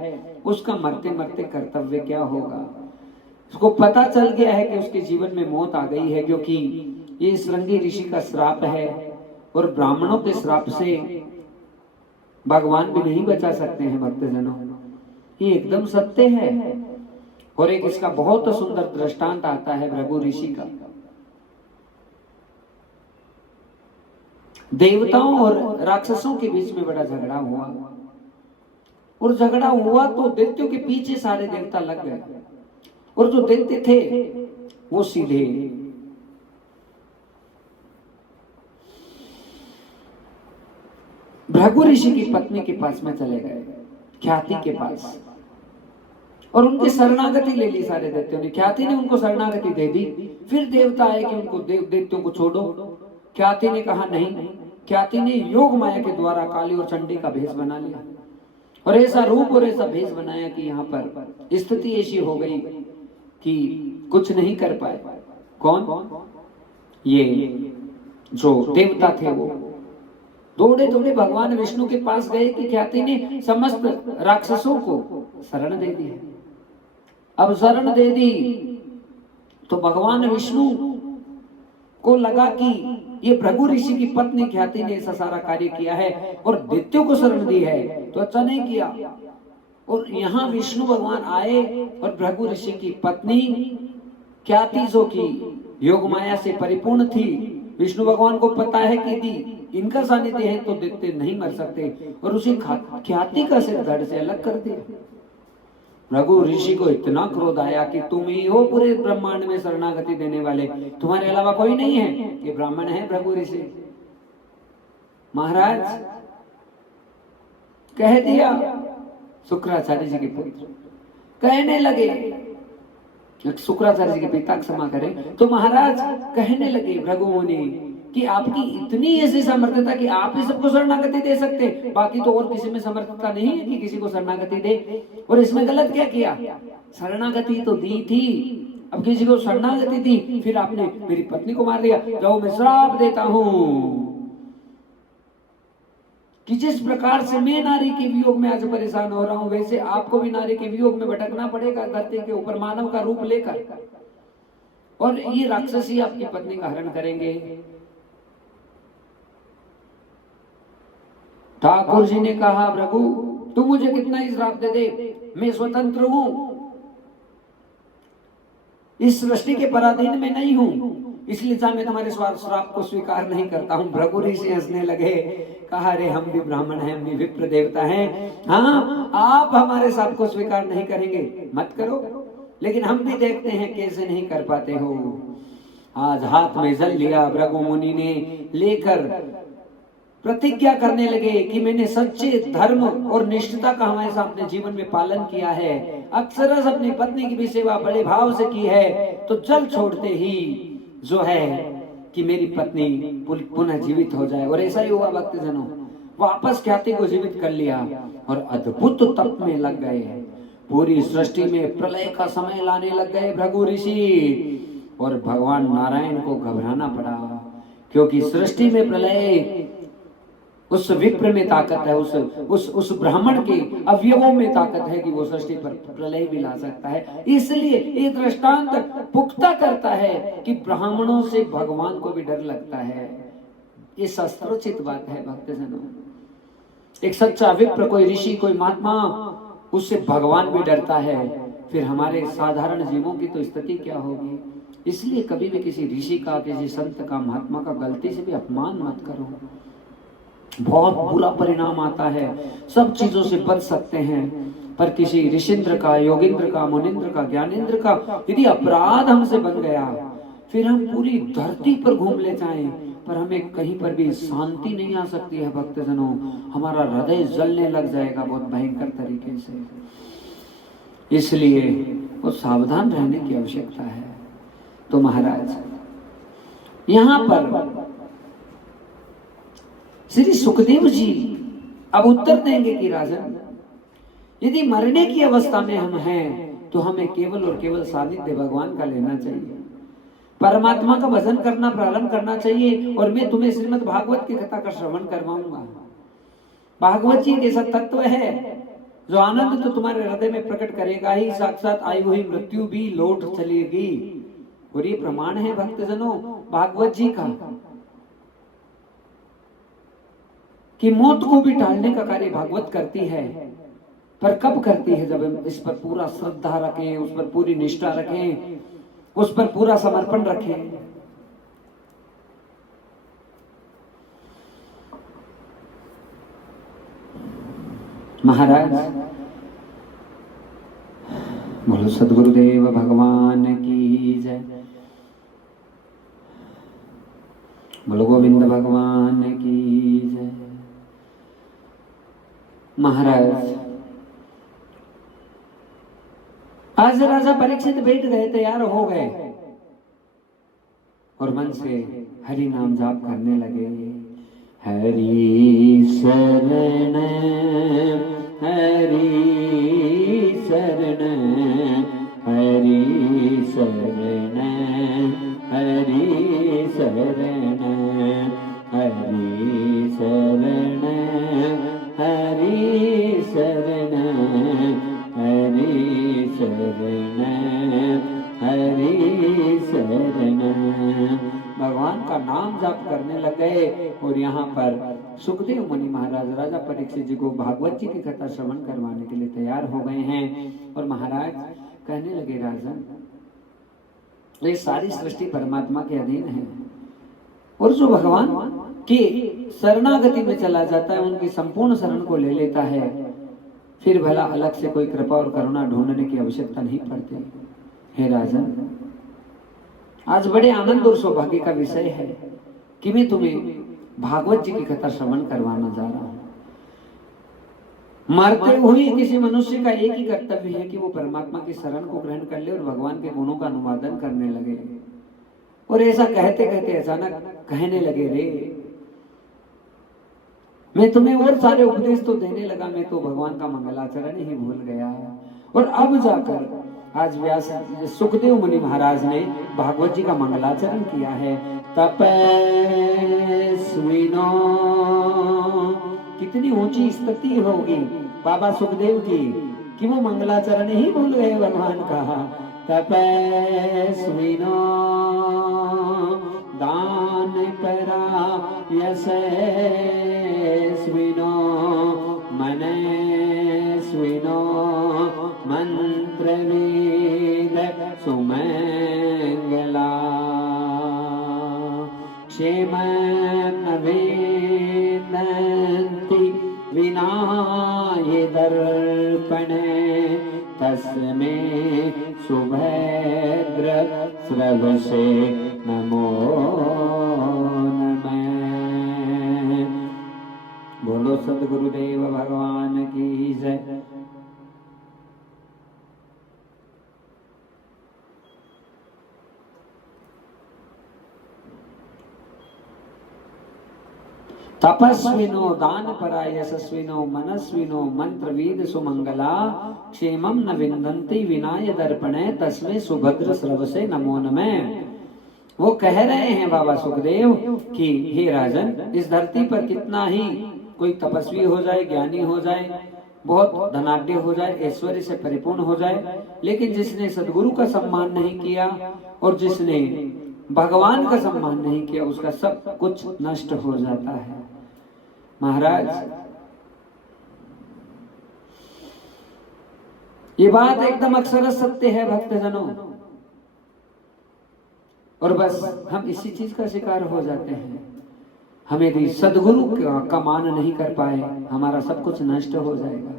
उसका मरते मरते कर्तव्य क्या होगा। उसको पता चल गया है कि उसके जीवन में मौत आ गई है, क्योंकि ये श्रृंगी ऋषि का श्राप है और ब्राह्मणों के श्राप से भगवान भी नहीं बचा सकते हैं भक्तजनों। ये एकदम सत्य है। और एक इसका बहुत सुंदर दृष्टांत आता है भृगु ऋषि का। देवताओं और राक्षसों के बीच में बड़ा झगड़ा हुआ और झगड़ा हुआ तो दैत्यों के पीछे सारे देवता लग गए और जो दैत्य थे वो सीधे भृगु ऋषि की पत्नी के पास में चले गए, ख्याति के पास, और उनकी शरणागति ले ली सारे दैत्यों ने। ख्याति ने उनको शरणागति दे दी। फिर देवता आए कि उनको दैत्यों को छोड़ो। ख्याति ने कहा नहीं। ख्याति ने योग माया के द्वारा काली और चंडी का भेष बना लिया और ऐसा रूप और ऐसा भेष बनाया कि यहाँ पर स्थिति ऐसी हो गई कि कुछ नहीं कर पाए। कौन? ये जो देवता थे वो दौड़े दौड़े भगवान विष्णु के पास गए कि ख्याति ने समस्त राक्षसों को शरण दे दी। अब शरण दे दी तो भगवान विष्णु को लगा कि ये भृगु ऋषि की पत्नी ख्याति ने ऐसा सारा कार्य किया है और दैत्यों को शरण दी है तो अच्छा नहीं किया। और यहाँ विष्णु भगवान आए और भृगु ऋषि की पत्नी ख्याति जो की योग माया से परिपूर्ण थी, विष्णु भगवान को पता है कि यदि इनका सानिध्य है तो दैत्य नहीं मर सकते और उसे ख्याति का सिर धड़ से अलग कर दिया। भृगु ऋषि को इतना क्रोध आया कि तुम ही हो पूरे ब्रह्मांड में शरणागति देने वाले, तुम्हारे अलावा कोई नहीं है। ये ब्राह्मण है भृगु ऋषि। महाराज कह दिया। शुक्राचार्य जी के पुत्र कहने लगे, शुक्राचार्य जी के पिता क्षमा करें, तो महाराज कहने लगे भृगु मुनि कि आपकी इतनी ऐसी समर्थता कि आप ही सबको शरणागति दे सकते, बाकी तो और किसी में समर्थता नहीं है कि किसी को शरणागति दे। और इसमें गलत क्या किया? शरणागति तो दी थी, अब किसी को शरणागति दी, फिर आपने मेरी पत्नी को मार दिया। जाओ मैं श्राप देता हूं कि जिस प्रकार से मैं नारी के वियोग में आज परेशान हो रहा हूं, वैसे आपको भी नारी के वियोग में भटकना पड़ेगा धरती के ऊपर मानव का रूप लेकर। और ये राक्षसी आपकी पत्नी का हरण करेंगे। ठाकुर जी ने कहा, प्रभु तू मुझे कितना ही श्राप दे दे, मैं स्वतंत्र हूं, इस सृष्टि के पराधीन में नहीं हूं, इसलिए मैं तुम्हारे श्राप को स्वीकार नहीं करता हूं। भृगु ऋषि हंसने लगे, कहा अरे हम भी ब्राह्मण हैं, हम भी विप्र देवता हैं, हाँ आप हमारे श्राप को स्वीकार नहीं करेंगे, मत करो, लेकिन हम भी देखते हैं कैसे नहीं कर पाते हो। आज हाथ में जल लिया भृगु मुनि ने, लेकर प्रतिज्ञा करने लगे कि मैंने सच्चे धर्म और निष्ठता का हमेशा अपने जीवन में पालन किया है, अक्सरस अपनी पत्नी की भी सेवा बड़े भाव से की है, तो जल छोड़ते ही जो है कि मेरी पत्नी पुनः जीवित हो जाए। और ऐसा ही हुआ भक्तजनों, वापस ख्याति को जीवित कर लिया और अद्भुत तप में लग गए। पूरी सृष्टि में प्रलय का समय लाने लग गए भृगु ऋषि, और भगवान नारायण को घबराना पड़ा, क्योंकि सृष्टि में प्रलय उस विप्र में ताकत है, उस ब्राह्मण के अवयवों में ताकत है कि वो सृष्टि पर प्रलय भी ला सकता है। इसलिए ये दृष्टांत पुख्ता करता है कि ब्राह्मणों से भगवान को भी डर लगता है। ये शास्त्रोचित बात है भक्तजनों। एक सच्चा विप्र, कोई ऋषि, कोई महात्मा, उससे भगवान भी डरता है, फिर हमारे साधारण जीवों की तो स्थिति क्या होगी। इसलिए कभी भी किसी ऋषि का, किसी संत का, महात्मा का गलती से भी अपमान मत करो, बहुत बुरा परिणाम आता है। सब चीजों से बच सकते हैं, पर किसी ऋषिंद्र का, योगिंद्र का, मुनिंद्र का, ज्ञानेंद्र का यदि अपराध हमसे बन गया, फिर हम पूरी धरती पर घूम ले जाएं, पर हमें कहीं पर भी शांति नहीं आ सकती है भक्तजनों। हमारा हृदय जलने लग जाएगा बहुत भयंकर तरीके से। इसलिए वो सावधान रहने की आवश्यकता है। तो महाराज यहां पर श्री सुखदेव जी अब उत्तर देंगे कि राजन, यदि मरने की अवस्था में हम हैं तो हमें केवल और केवल सानिध्य भगवान का लेना चाहिए, परमात्मा का भजन करना प्रारंभ करना चाहिए। और मैं तुम्हें श्रीमद् भागवत की कथा का श्रवण करवाऊंगा। भागवत जी ऐसा तत्व है जो आनंद तो तुम्हारे हृदय में प्रकट करेगा ही, साक्षात आई हुई मृत्यु भी लौट चलेगी। और ये प्रमाण है भक्तजनों भागवत जी का कि मौत को भी टालने का कार्य भागवत करती है। पर कब करती है? जब हम इस पर पूरा श्रद्धा रखें, उस पर पूरी निष्ठा रखें, उस पर पूरा समर्पण रखें। महाराज बोलो सद्गुरुदेव भगवान की जय, बोलो गोविंद भगवान की जय। महाराज आज राजा परीक्षित बैठ गए, तैयार हो गए और मन से हरि नाम जाप करने लगे। हरि शरण हरि शरण हरि शरण हरि शरण हरि शरण हरि शरण हरि शरण हरि शरण। भगवान का नाम जाप करने लग गए। और यहाँ पर सुखदेव मुनि महाराज राजा परीक्षित जी को भागवत जी की कथा श्रवण करवाने के लिए तैयार हो गए हैं। और महाराज कहने लगे, राजन ये सारी सृष्टि परमात्मा के अधीन है, और जो भगवान की शरणागति में चला जाता है, उनकी संपूर्ण शरण को ले लेता है, फिर भला अलग से कोई कृपा और करुणा ढूंढने की आवश्यकता नहीं पड़ती। हे राजन, आज बड़े आनंद और सौभाग्य का विषय है कि मैं तुम्हें भागवत जी की कथा श्रवण करवाना जा रहा हूं। मरते हुए किसी मनुष्य का एक ही कर्तव्य है कि वो परमात्मा की शरण को ग्रहण कर ले और भगवान के गुणों का अनुवादन करने लगे। और ऐसा कहते कहते अचानक कहने लगे, रे मैं तुम्हें और सारे उपदेश तो देने लगा, मैं तो भगवान का मंगलाचरण ही भूल गया। और अब जाकर आज व्यास सुखदेव मुनि महाराज ने भागवत जी का मंगलाचरण किया है। तपस्विनो, कितनी ऊंची स्थिति होगी बाबा सुखदेव की कि वो मंगलाचरण ही भूल गए भगवान का। तपस्विनो दान परायशस्विनो मनस्विनो मंत्रवेद सुमंगला क्षेमन्वेदन्ति विनाय दर्पणे तस्मै सुभद्र स्रवसे नमो नमः। बोलो सद्गुरुदेव भगवान की जय। तपस्विनो दान परायशस्विनो मनस्विनो मंत्रवीद सुमंगला क्षेमं न विन्दन्ति विनाय दर्पणे तस्मै सुभद्र स्रवसे नमो नमः। वो कह रहे हैं बाबा सुखदेव कि हे राजन, इस धरती पर कितना ही कोई तपस्वी हो जाए, ज्ञानी हो जाए, बहुत धनाढ्य हो जाए, ऐश्वर्य से परिपूर्ण हो जाए, लेकिन जिसने सदगुरु का सम्मान नहीं किया और जिसने भगवान का सम्मान नहीं किया, उसका सब कुछ नष्ट हो जाता है। महाराज, ये बात एकदम अक्षरशः सत्य है भक्तजनों, और बस हम इसी चीज का शिकार हो जाते हैं। हम यदि सदगुरु का मान नहीं कर पाए, हमारा सब कुछ नष्ट हो जाएगा,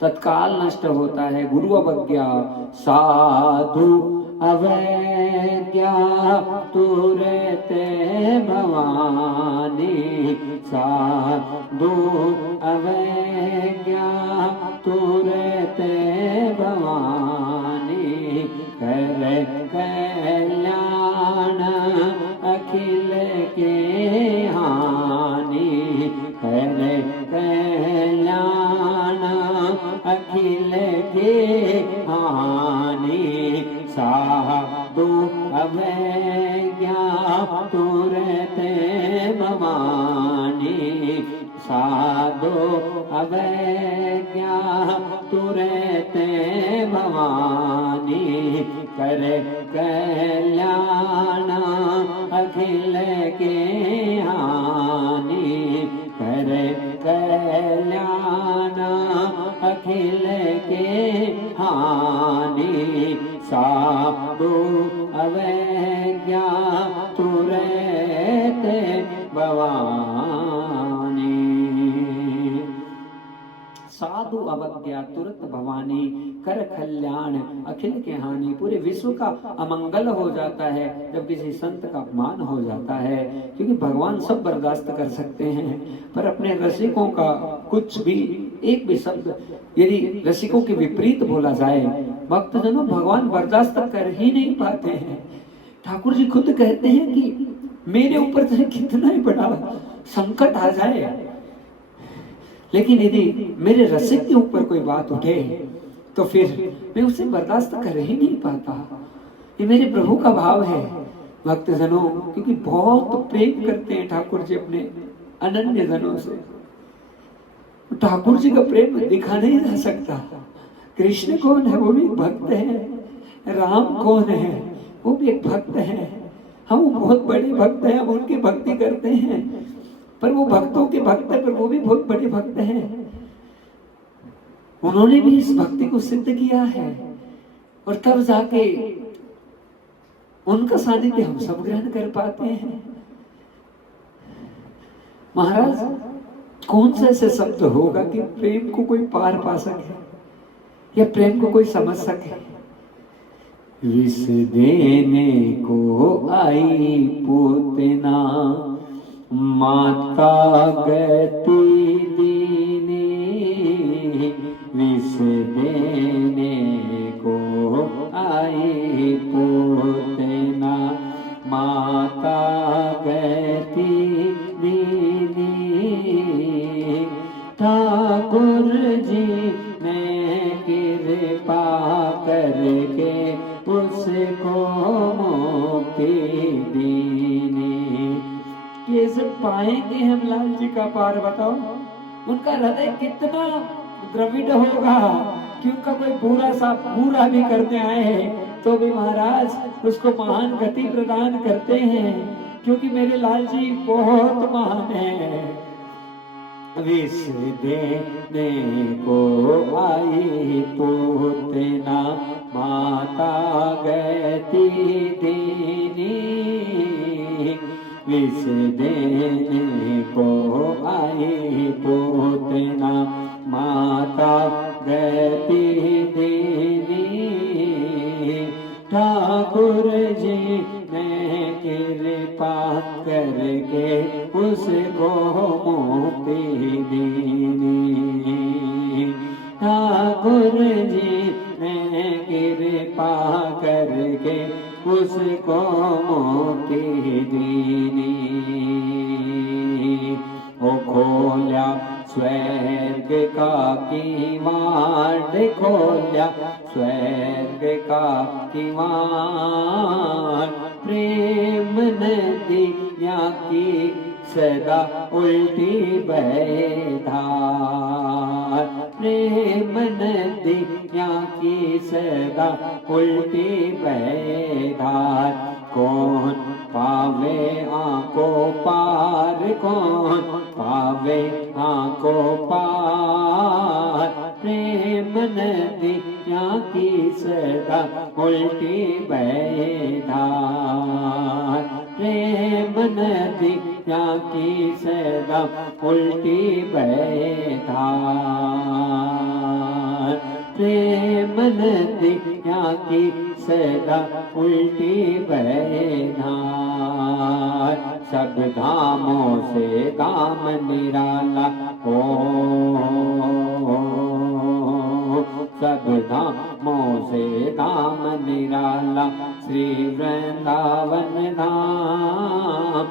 तत्काल नष्ट होता है। गुरु अवज्ञा साधु अवज्ञा तुरते भवानी, साधु अवज्ञा तुरते भवानी, कर कल्याण अखिल के हानि, कर कल्याण अखिल के हानि, साधु अवज्ञा तुरते भवानी, साधु अवज्ञा तुरते भवानी, कर कल्याण अखिल के हानि, कर कल्याण अखिल के हानि, साधु अवज्ञा तुरते भवानी, साधु अवज्ञा तुरत भवानी, कर कल्याण अखिल के हानि। पूरे विश्व का अमंगल हो जाता है जब किसी संत का अपमान हो जाता है, क्योंकि भगवान सब बर्दाश्त कर सकते हैं, पर अपने रसिकों का कुछ भी, एक भी शब्द यदि रसिकों के विपरीत बोला जाए, भक्तजनों, भगवान बर्दाश्त कर ही नहीं पाते हैं। ठाकुर जी खुद कहते हैं कि मेरे ऊपर चाहे कितना ही बड़ा संकट आ जाए, लेकिन यदि मेरे रसिक के ऊपर कोई बात उठे तो फिर मैं उसे बर्दाश्त कर ही नहीं पाता। ये मेरे प्रभु का भाव है भक्तजनों, क्योंकि बहुत प्रेम करते हैं ठाकुर जी अपने अनन्य जनों से। ठाकुर जी का प्रेम दिखा नहीं जा सकता। कृष्ण कौन है? वो भी एक भक्त है। राम कौन है? वो भी एक भक्त है। हम बहुत बड़े भक्त हैं, हम उनकी भक्ति करते हैं, पर वो भक्तों के भक्त है, पर वो भी बहुत बड़े भक्त हैं। उन्होंने भी इस भक्ति को सिद्ध किया है, और तब जाके उनका सानिध्य हम सब ग्रहण कर पाते हैं। महाराज, कौन सा ऐसे शब्द होगा कि प्रेम को कोई पार पा सके या प्रेम को कोई समझ सके? विष देने को आई पूतना, माता गति दीने, विष देने को आई पूतना, माता गति दीने। ठाकुर जी ने कृपा करके उसको मुक्ति दीनी। कैसे पाएंगे हम लाल जी का पार, बताओ? उनका हृदय कितना द्रविड़ होगा कि उनका कोई बुरा भी करते आए तो भी महाराज उसको महान गति प्रदान करते हैं, क्योंकि मेरे लाल जी बहुत महान है। विष देने को आई तो तेना माता गति देनी, विष देने को आई तो तेना माता गति देनी। ठाकुर जी ने कृपा करके उसको मुक्ति देनी, ठाकुर जी ने कृपा करके उसको मुक्ति देनी। ओ खोल्या स्वर्ग का किवाड़, खोल्या स्वर्ग का किवाड़, प्रेम नदिया की सदा उल्टी बहे धार, प्रेम नदिया की सदा उल्टी बहे धार। कौन पावे आंखों पार, कौन पावे आंखों पार, प्रेम नदिया की सदा उल्टी बहे धार, प्रेम नदिया की सदा उल्टी बहे धार, प्रेम नदिया की सदा उल्टी बहे धार। सब धामों से धाम निराला हो, सब धामों से धाम निराला श्री वृंदावन धाम,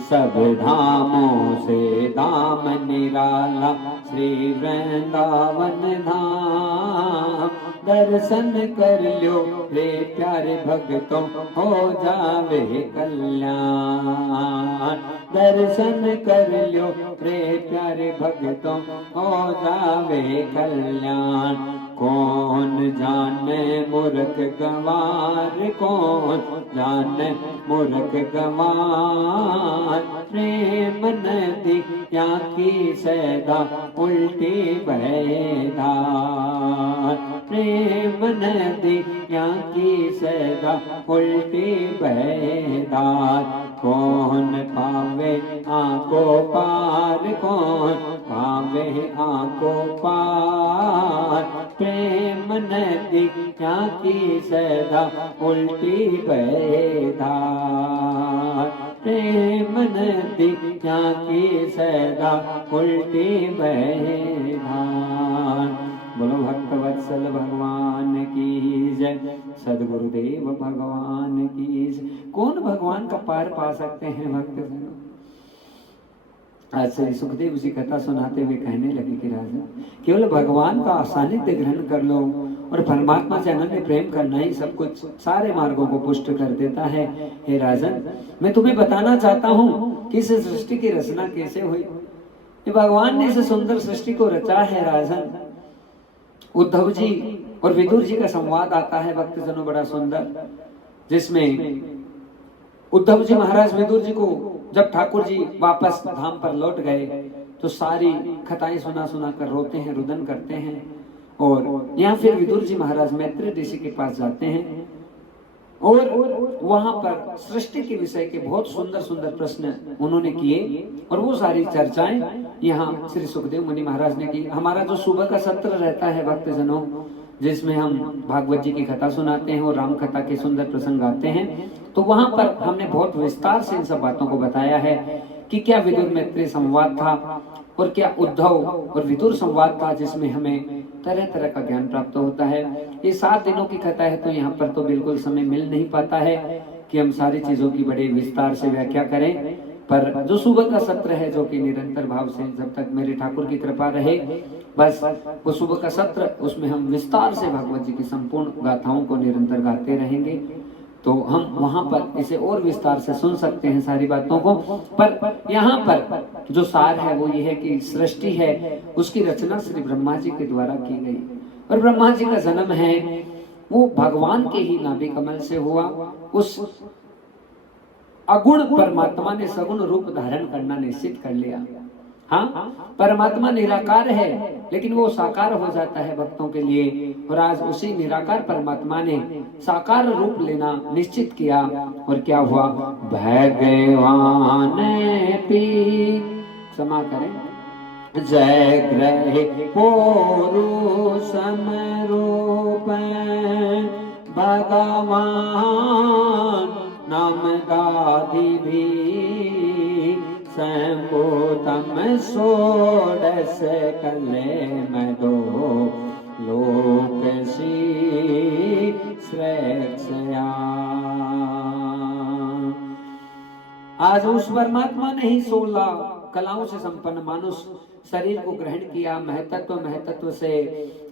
सब धामों से धाम निराला श्री वृंदावन धाम। दर्शन कर लो रे प्यारे भक्तों हो जावे कल्याण, दर्शन कर लो रे प्यारे भक्तों हो जावे कल्याण। कौन जाने मूर्ख गंवार, कौन जाने मूर्ख गंवार, प्रेम नदिया की सदा उल्टी बहे धार, प्रेम नदिया की सदा उल्टी बहे धार। कौन पावे आंखों पार, कौन पावे आंखों पार, प्रेम नदिया की सदा उल्टी बहे धार, प्रेम नदिया की सदा उल्टी बहे धार। बोलो भक्तवत्सल भगवान की जय, सदगुरुदेव भगवान की जय। कौन भगवान का पार पा सकते हैं भक्तजनों? आज श्री सुखदेव जी कथा सुनाते हुए कहने लगे कि राजन, केवल भगवान का सानिध्य ग्रहण कर लो और परमात्मा से अनन्य प्रेम करना ही सब कुछ सारे मार्गों को पुष्ट कर देता है। हे राजन, मैं तुम्हें बताना चाहता हूँ कि इस सृष्टि की रचना कैसे हुई। ये भगवान ने इस सुंदर सृष्टि को रचा है राजन। उद्धव जी और विदुर जी का संवाद आता है भक्तजनों बड़ा सुंदर, जिसमें उद्धव जी महाराज विदुर जी को जब ठाकुर जी वापस धाम पर लौट गए तो सारी कथाएं सुना सुना कर रोते हैं, रुदन करते हैं। और यहाँ फिर विदुर जी महाराज मैत्री ऋषि के पास जाते हैं और वहां पर सृष्टि के विषय के बहुत सुंदर सुंदर प्रश्न उन्होंने किए और वो सारी चर्चाएं यहाँ श्री सुखदेव मुनि महाराज ने की। हमारा जो सुबह का सत्र रहता है भक्तजनों, जिसमें हम भागवत जी की कथा सुनाते हैं और राम कथा के सुंदर प्रसंग आते हैं, तो वहां पर हमने बहुत विस्तार से इन सब बातों को बताया है कि क्या विदुर मैत्री संवाद था और क्या उद्धव और विदुर संवाद था, जिसमें हमें तरह तरह का ज्ञान प्राप्त होता है। ये 7 दिनों की कथा है तो यहाँ पर तो बिल्कुल समय मिल नहीं पाता है कि हम सारी चीजों की बड़े विस्तार से व्याख्या करें, पर जो सुबह का सत्र है जो कि निरंतर भाव से जब तक मेरे ठाकुर की कृपा रहे, बस वो सुबह का सत्र, उसमें हम विस्तार से भागवत जी की संपूर्ण गाथाओं को निरंतर गाते रहेंगे। तो हम वहां पर इसे और विस्तार से सुन सकते हैं सारी बातों को। पर यहाँ पर जो सार है वो ये है कि सृष्टि है उसकी रचना श्री ब्रह्मा जी के द्वारा की गई और ब्रह्मा जी का जन्म है वो भगवान के ही नाभि कमल से हुआ। उस अगुण परमात्मा ने सगुण रूप धारण करना निश्चित कर लिया। हाँ, परमात्मा निराकार है लेकिन वो साकार हो जाता है भक्तों के लिए, और आज उसी निराकार परमात्मा ने साकार रूप लेना निश्चित किया। और क्या हुआ? भगवान पी, क्षमा करें, जय ग्रह पुरुष समरूप भगवान नाम गादि भी संबोधम षोडश कले में दो लोक सी श्रेष्ठया। आज उस परमात्मा ने ही 16 कलाओं से संपन्न मानुष शरीर को ग्रहण किया। महतत्व से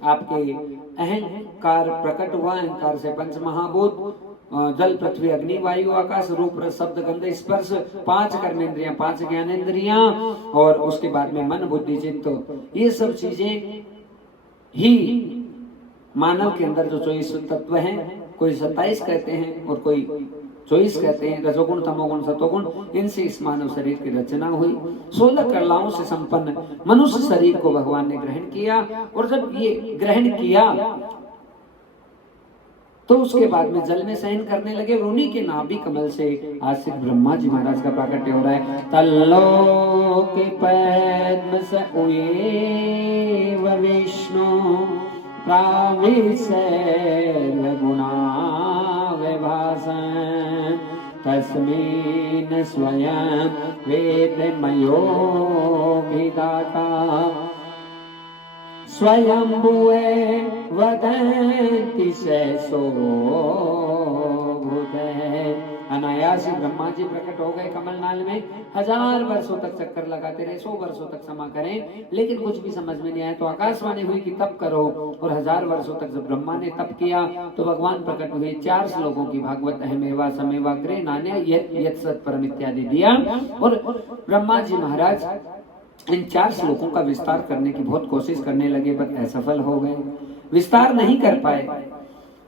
आपके अहंकार प्रकट हुआ। अहंकार से पंच महाभूत, जल पृथ्वी अग्नि वायु आकाश, रूप रस शब्द गंध स्पर्श, 5 कर्मेंद्रियां, 5 ज्ञानेंद्रियां, और उसके बाद में मन बुद्धि चित्त, ये सब चीजें ही मानव के अंदर जो 24 तत्व हैं, कोई 27 कहते हैं और कोई 24 कहते हैं, रजोगुण तमोगुण सतोगुण, इनसे इस मानव शरीर की रचना हुई। 16 कलाओं से संपन्न मनुष्य शरीर को भगवान ने ग्रहण किया। और जब ये ग्रहण किया तो उसके बाद में जल में शयन करने लगे। उन्हीं के नाभि कमल से आज से ब्रह्मा जी महाराज का प्राकट्य हो रहा है। तल्लोक पद्म स उएव विष्णु प्राविशैर्गुणा विभासन तस्मिन् स्वयं वेदमयो विधाता स्वयंभुवे वदन्ति सो भूते। अनायास ब्रह्मा जी प्रकट हो गए कमलनाल में। 1000 वर्षों तक चक्कर लगाते रहे, 100 वर्षों तक क्षमा करें, लेकिन कुछ भी समझ में नहीं आया। तो आकाशवाणी हुई कि तप करो, और 1000 वर्षों तक जब ब्रह्मा ने तप किया तो भगवान प्रकट हुए। 4 श्लोकों की भागवत अहमेवा समेवा करे नान्य यत् सत् परम इत्यादि दिया। और ब्रह्मा जी महाराज इन 4 श्लोकों का विस्तार करने की बहुत कोशिश करने लगे, पर असफल हो गए, विस्तार नहीं कर पाए।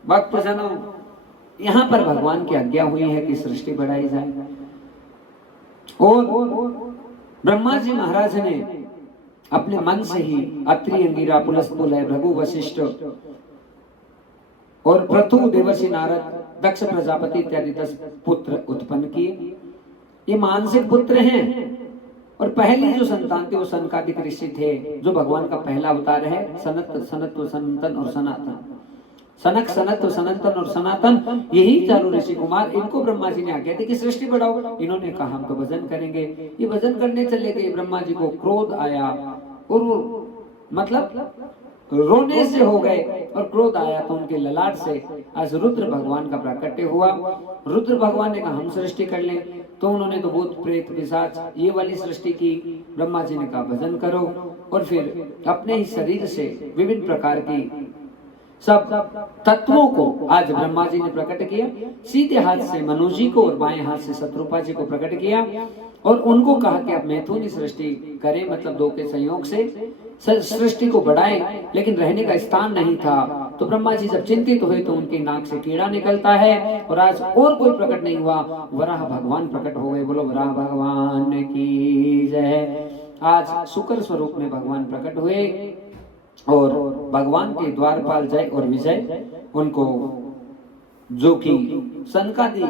भक्त जनों, यहाँ पर भगवान की आज्ञा हुई है कि सृष्टि बढ़ाई जाए, और ब्रह्मा जी महाराज ने अपने मन से ही अत्रि, अंगिरा, पुलस्त्य, भृगु, वशिष्ठ और पृथु, देवर्षि नारद, दक्ष प्रजापति इत्यादि 10 पुत्र उत्पन्न किए। ये मानसिक पुत्र हैं। और पहली जो संतान थे वो सनकादिक ऋषि थे, जो भगवान का पहला अवतार है। सनत, सनत्व, सनातन और सनातन। सनक, सनत्व, सनातन और सनातन, यही 4 ऋषि कुमार, इनको ब्रह्मा जी ने आज्ञा दी कि सृष्टि बढ़ाओ। इन्होंने कहा हम तो भजन करेंगे। ये भजन करने चले गए। ब्रह्मा जी को क्रोध आया, और वो मतलब रोने से हो गए, और क्रोध आया तो उनके ललाट से आज रुद्र भगवान का प्राकट्य हुआ। रुद्र भगवान ने कहा हम सृष्टि कर लें। तो उन्होंने तो भूत प्रेत पिशाच ये वाली सृष्टि की। ब्रह्मा जी ने कहा भजन करो, और फिर अपने ही शरीर से विभिन्न प्रकार की सब तत्वों को आज ब्रह्मा जी ने प्रकट किया। सीधे हाथ से मनु जी को और बाएं हाथ से शत्रुपा जी को प्रकट किया, और उनको कहा कि आप मैथुनी सृष्टि करें, मतलब 2 के संयोग से सृष्टि को बढ़ाएं। लेकिन रहने का स्थान नहीं था। तो ब्रह्मा जी जब चिंतित हुए तो उनके नाक से कीड़ा निकलता है, और आज और कोई प्रकट नहीं हुआ। वराह भगवान प्रकट हो गए। बोलो वराह भगवान की जय। आज शुक्र स्वरूप में भगवान प्रकट हुए, और भगवान के द्वारपाल जय और विजय उनको, जो कि सनकादि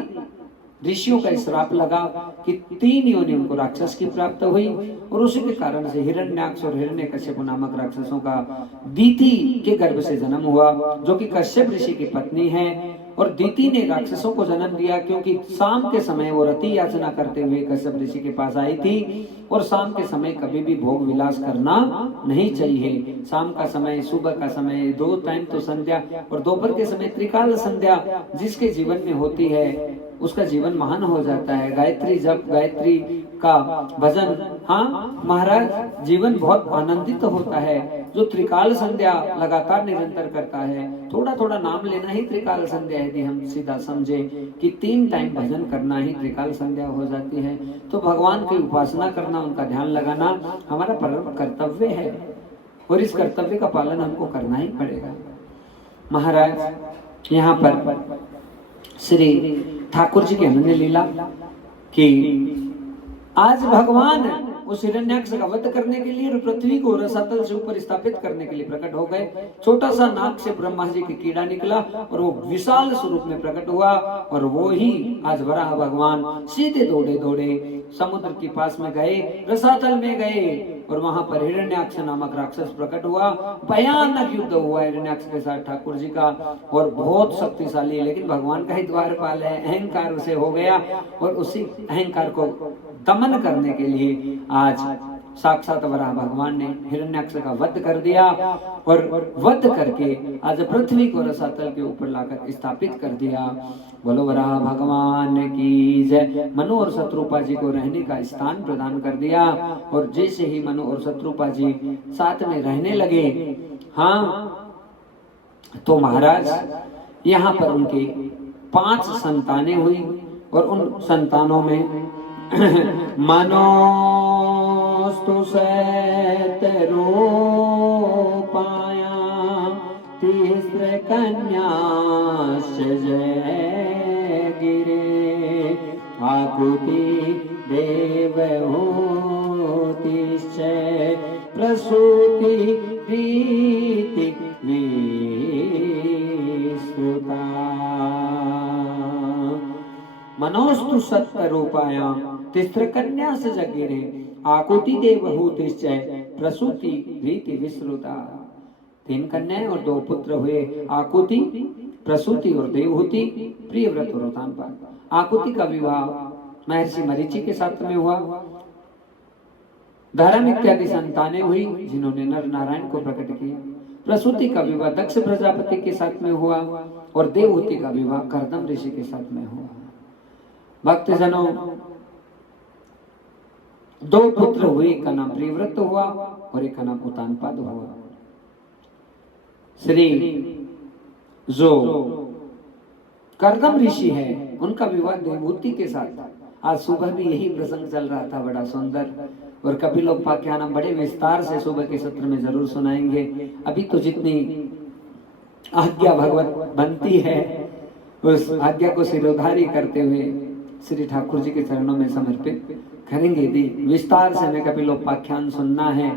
ऋषियों का श्राप लगा कि 3 योनि उनको राक्षस की प्राप्त हुई, और उसी के कारण से हिरण्याक्ष और हिरण्यकश्यप नामक राक्षसों का दीति के गर्भ से जन्म हुआ, जो कि कश्यप ऋषि की पत्नी है। और दीति ने राक्षसों को जन्म दिया, क्योंकि शाम के समय वो रति याचना करते हुए कश्यप ऋषि के पास आई थी। और शाम के समय कभी भी भोग विलास करना नहीं चाहिए। शाम का समय, सुबह का समय, 2 टाइम तो संध्या, और दोपहर के समय त्रिकाल संध्या जिसके जीवन में होती है उसका जीवन महान हो जाता है। गायत्री जप, गायत्री का भजन, हाँ महाराज, जीवन बहुत आनंदित होता है। जो त्रिकाल संध्या लगातार निरंतर करता है, थोड़ा थोड़ा नाम लेना ही त्रिकाल संध्या, यदि हम सीधा समझे कि 3 टाइम भजन करना ही त्रिकाल संध्या हो जाती है। तो भगवान की उपासना करना, उनका ध्यान लगाना हमारा परम कर्तव्य है, और इस कर्तव्य का पालन हमको करना ही पड़ेगा। महाराज, यहाँ पर श्री ठाकुर जी की अनन्य लीला कि आज भगवान उस हिरण्याक्ष का वध करने के लिए और पृथ्वी को रसातल से ऊपर स्थापित करने के लिए प्रकट हो गए। छोटा सा नाक से ब्रह्मा जी की कीड़ा निकला और वो विशाल स्वरूप में प्रकट हुआ और वो ही आज वराह भगवान सीधे दौड़े दौड़े समुद्र के पास में गए, रसातल में गए और वहां पर हिरण्याक्ष नामक राक्षस प्रकट हुआ। भयानक युद्ध हुआ हिरण्याक्ष के साथ ठाकुर जी का और बहुत शक्तिशाली है, लेकिन भगवान का ही द्वारपाल है, अहंकार उसे हो गया और उसी अहंकार को दमन करने के लिए आज साक्षात वराह भगवान ने हिरण्याक्ष का वध कर दिया और वध करके आज पृथ्वी को रसातल के ऊपर लाकर स्थापित कर दिया। बोलो वराह भगवान की जय। मनु और शत्रुपा जी को रहने का स्थान प्रदान कर दिया और जैसे ही मनु और शत्रुपा जी साथ में रहने लगे, हाँ, तो महाराज यहाँ पर उनके 5 संतानें हुई और उन संतानों में मनोस्तु सैतरो पाया तीस्र कन्याश्च जय गिरे आकुति देवहूतिश्च प्रसूति प्रीति विस्तृता। मनोस्तु सत्तरूपायां तिस्र कन्या से जगिरे आकुति देवहूतिश्चय प्रसूति रीति विस्तृता। 3 कन्याएं और 2 पुत्र हुए, आकुति, प्रसूति और देवहूति, प्रियव्रत और उत्तानपाद। आकुति का विवाह महर्षि मरीचि के साथ में हुआ। धर्म इत्यादि संतानें हुई जिन्होंने नर नारायण को प्रकट किया। प्रसूति का विवाह दक्ष प्रजापति के साथ में हुआ और देवहूति का विवाह कर्दम ऋषि के साथ में हुआ। भक्तजनों, 2 पुत्र हुए, एक का नाम प्रियव्रत हुआ और एक का नाम उत्तानपाद हुआ। श्री जो कर्दम ऋषि है उनका विवाह देवहूति के साथ। आज सुबह भी यही प्रसंग चल रहा था, बड़ा सुंदर, और कपिलोपाख्यान बड़े विस्तार से सुबह के सत्र में जरूर सुनाएंगे। अभी तो जितनी आज्ञा भगवत बनती है उस आज्ञा को सिरोधारी करते हुए श्री ठाकुर जी के चरणों में समर्पित करेंगे। यदि विस्तार से हमें कपिलोपाख्यान सुनना है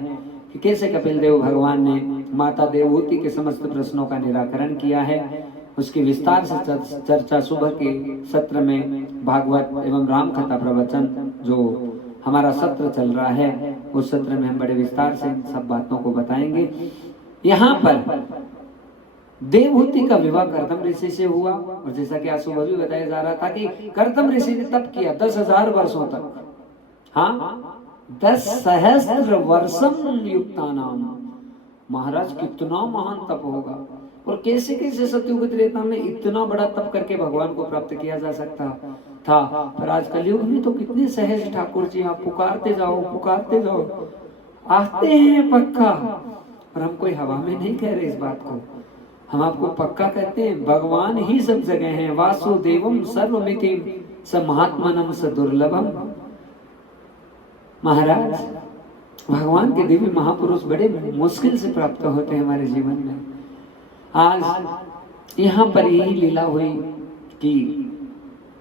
कि कैसे कपिल देव भगवान ने माता देवहूति के समस्त प्रश्नों का निराकरण किया है, उसकी विस्तार से चर्चा सुबह के सत्र में भागवत एवं राम कथा प्रवचन जो हमारा सत्र चल रहा है उस सत्र में हम बड़े विस्तार से सब बातों को बताएंगे। यहाँ पर देवहूति का विवाह कर्दम ऋषि से हुआ और जैसा कि आज सुबह भी बताया जा रहा था कि कर्दम ऋषि ने तप किया 10,000 वर्षों तक। हाँ, 10 सहस्त्र वर्षम युक्तानाम। महाराज कितना महान तप होगा और कैसे कैसे सतयुग त्रेता में इतना बड़ा तप करके भगवान को प्राप्त किया जा सकता था। पर आज कलयुग में तो कितने सहज ठाकुर जी, आप पुकारते जाओ, आते हैं पक्का। और हम कोई हवा में नहीं कह रहे इस बात को, हम आपको पक्का कहते हैं। भगवान ही सब जगह हैं। वासुदेवम सर्वमितिम स महात्मनम स दुर्लभम। महाराज, भगवान के दिव्य महापुरुष बड़े मुश्किल से प्राप्त होते हैं हमारे जीवन में। आज यहाँ पर यही लीला हुई कि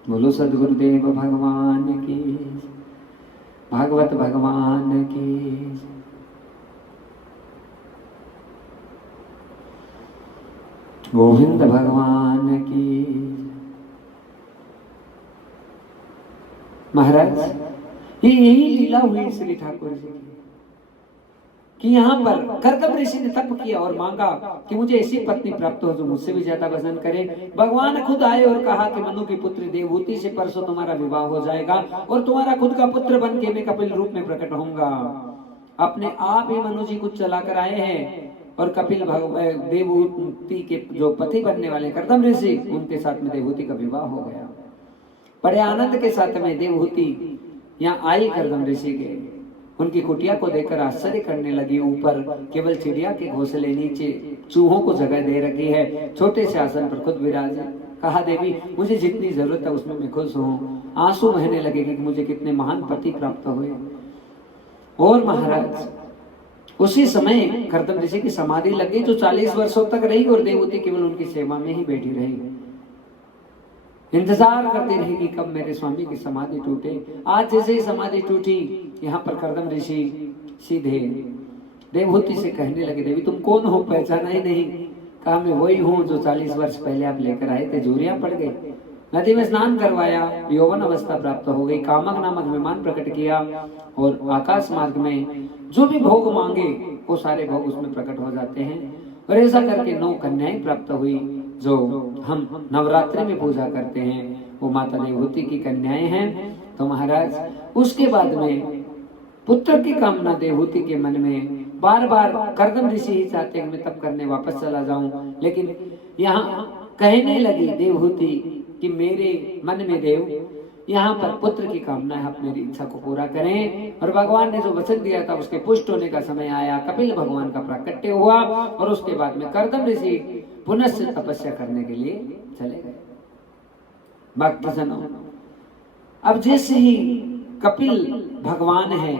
बोलो सदगुरुदेव भगवान की, भागवत भगवान की। गोविंद भगवान की। महाराज, यही लीला हुई श्री ठाकुर जी की कि यहाँ पर कर्दम ऋषि ने तप किया और मांगा कि मुझे ऐसी पत्नी प्राप्त हो जो मुझसे भी ज्यादा भजन करे। भगवान खुद आए और कहा कि मनु की पुत्री देवहूति से परसों तुम्हारा विवाह हो जाएगा और तुम्हारा खुद का पुत्र बन के मैं कपिल रूप में प्रकट होऊंगा। अपने आप ही मनु जी कुछ चलाकर आए हैं और कपिल देवहूति के जो पति बनने वाले कर्दम ऋषि, उनके साथ में देवहूति का विवाह हो गया। बड़े आनंद के साथ में देवहूति यहाँ आई कर्दम ऋषि के। उनकी कुटिया को देखकर आश्चर्य करने लगी। ऊपर केवल चिड़िया के घोंसले, नीचे चूहों को जगह दे रखी है, छोटे से आसन पर खुद विराज। कहा देवी मुझे जितनी जरूरत है उसमें मैं खुश हूँ। आंसू बहने लगे कि मुझे कितने महान पति प्राप्त हुए। और महाराज उसी समय कर्दम ऋषि की समाधि लग गई, जो 40 वर्षों तक रही और देवहूति केवल उनकी सेवा में ही बैठी रही, इंतजार करती रही कि कब मेरे स्वामी की समाधि टूटे। आज जैसे ही समाधि टूटी, यहाँ पर कर्दम ऋषि सीधे देवहूति से कहने लगे, देवी तुम कौन हो, पहचाना ही नहीं। कहा मैं वही हूँ जो 40 वर्ष पहले आप लेकर आए थे। झुर्रियां पड़ गई, नदी में स्नान करवाया, यौवन अवस्था प्राप्त हो गई, कामक नामक विमान प्रकट किया और आकाश मार्ग में जो भी भोग मांगे वो सारे भोग उसमें प्रकट हो जाते हैं। और ऐसा करके 9 कन्याएं प्राप्त हुई जो हम नवरात्रि में पूजा करते हैं, वो माता देवहूति की कन्याएं हैं। तो महाराज उसके बाद में पुत्र की कामना देवहूति के मन में बार बार कर्दम ऋषि ही चाहते हैं मैं तब करने वापस चला जाऊं, लेकिन यहाँ कहने लगी देवहूति कि मेरे मन में देव यहाँ पर पुत्र की कामना है, आप मेरी इच्छा को पूरा करें। और भगवान ने जो वचन दिया था उसके पुष्ट होने का समय आया, कपिल भगवान का प्राकट्य हुआ और उसके बाद में कर्दम ऋषि पुनः से तपस्या करने के लिए चले गए। भक्तजनों, अब जैसे ही कपिल भगवान है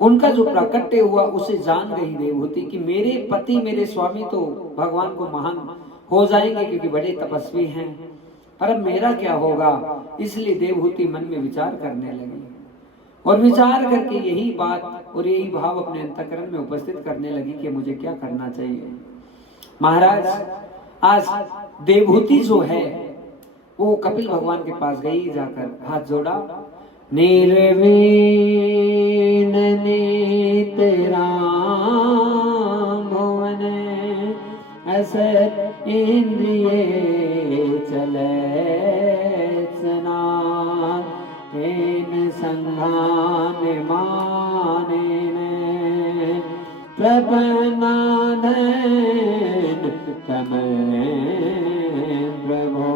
उनका जो प्राकट्य हुआ उसे जान गई देवहूति कि मेरे पति मेरे स्वामी तो भगवान को महान हो जाएंगे क्योंकि बड़े तपस्वी हैं, पर अब मेरा क्या होगा। इसलिए देवहूति मन में विचार करने लगी और विचार करके यही बात और यही भाव अपने अंतःकरण में उपस्थित करने लगी कि मुझे क्या करना चाहिए। महाराज आज देवहूति जो है वो कपिल भगवान के पास गई, जाकर हाथ जोड़ा, निर्वीण राम भुवन असत इंद्रिये चले इन संघान मानेन प्रपन्नान तमें प्रभो।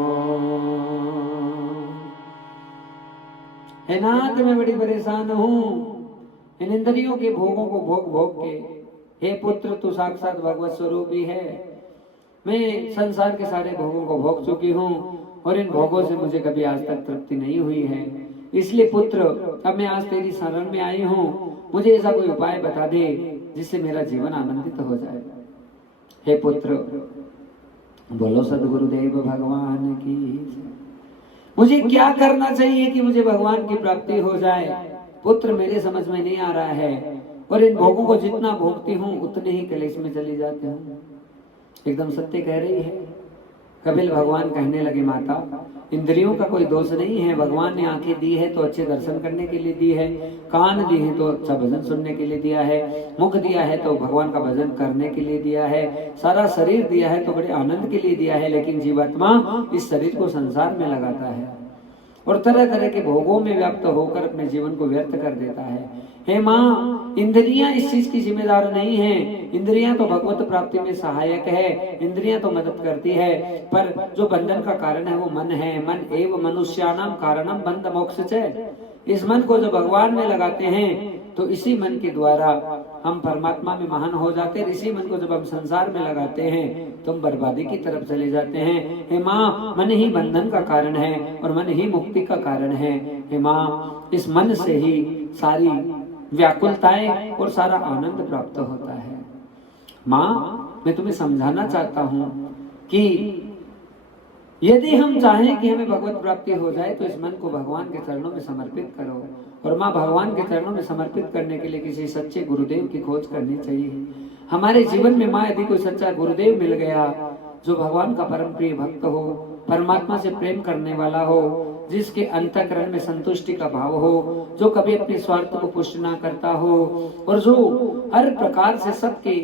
हे नाथ मैं बड़ी परेशान हूँ इन इंद्रियों के भोगों को भोग भोग के। हे पुत्र तू साक्षात भगवत स्वरूप ही है। मैं संसार के सारे भोगों को भोग चुकी हूँ और इन भोगों से मुझे कभी आज तक तृप्ति नहीं हुई है। इसलिए पुत्र अब मैं आज तेरी शरण में आई हूँ, मुझे ऐसा कोई उपाय बता दे जिससे मेरा जीवन आनंदित हो जाए। हे पुत्र बोलो सद्गुरुदेव भगवान की। मुझे क्या करना चाहिए कि मुझे भगवान की प्राप्ति हो जाए। पुत्र मेरे समझ में नहीं आ रहा है और इन भोगों को जितना भोगती हूँ उतने ही कलेश में चली जाती हूँ। एकदम सत्य कह रही है। कपिल भगवान कहने लगे, माता इंद्रियों का कोई दोष नहीं है। भगवान ने आंखें दी है तो अच्छे दर्शन करने के लिए दी है, कान दिए हैं तो अच्छा भजन सुनने के लिए दिया है, मुख दिया है तो भगवान का भजन करने के लिए दिया है, सारा शरीर दिया है तो बड़े आनंद के लिए दिया है। लेकिन जीवात्मा इस शरीर को संसार में लगाता है और तरह तरह के भोगों में व्याप्त होकर अपने जीवन को व्यर्थ कर देता है। हे माँ, इंद्रियां इस चीज की जिम्मेदार नहीं है। इंद्रियां तो भगवत प्राप्ति में सहायक है, इंद्रियां तो मदद करती है, पर जो बंधन का कारण है वो मन है। मन एव मनुष्याणाम कारणम बंध मोक्ष च। इस मन को जो भगवान में लगाते हैं तो इसी मन के द्वारा हम परमात्मा में महान हो जाते हैं। इसी मन को जब हम संसार में लगाते हैं तो हम बर्बादी की तरफ चले जाते हैं। हे माँ, मन ही बंधन का कारण है और मन ही मुक्ति का कारण है। हे माँ, इस मन से ही सारी व्याकुलताएं और सारा आनंद प्राप्त होता है। माँ, मैं तुम्हें समझाना चाहता हूँ कि यदि हम चाहें कि हमें भगवत प्राप्ति हो जाए तो इस मन को भगवान के चरणों में समर्पित करो। और माँ, भगवान के चरणों में समर्पित करने के लिए किसी सच्चे गुरुदेव की खोज करनी चाहिए। हमारे जीवन में माँ यदि कोई सच्चा गुरुदेव मिल गया जो भगवान का परम प्रिय भक्त हो, परमात्मा से प्रेम करने वाला हो, जिसके अंतःकरण में संतुष्टि का भाव हो, जो कभी अपने स्वार्थ को पुष्ट ना करता हो और जो हर प्रकार से सबके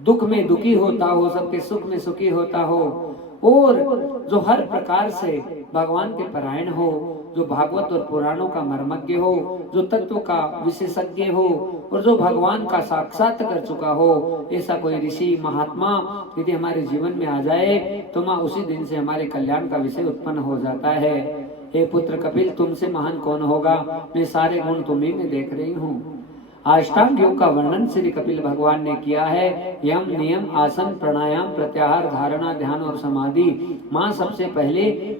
दुख में दुखी होता हो, सबके सुख में सुखी होता हो और जो हर प्रकार से भगवान के परायण हो, जो भागवत और पुराणों का मर्मज्ञ हो, जो तत्व का विशेषज्ञ हो और जो भगवान का साक्षात कर चुका हो, ऐसा कोई ऋषि महात्मा यदि हमारे जीवन में आ जाए तो माँ उसी दिन से हमारे कल्याण का विषय उत्पन्न हो जाता है। हे पुत्र कपिल, तुमसे महान कौन होगा। मैं सारे गुण तुम्ही में देख रही हूँ। अष्टांग योग का वर्णन श्री कपिल भगवान ने किया है। यम, नियम, आसन, प्राणायाम, प्रत्याहार, धारणा, ध्यान और समाधि। माँ, सबसे पहले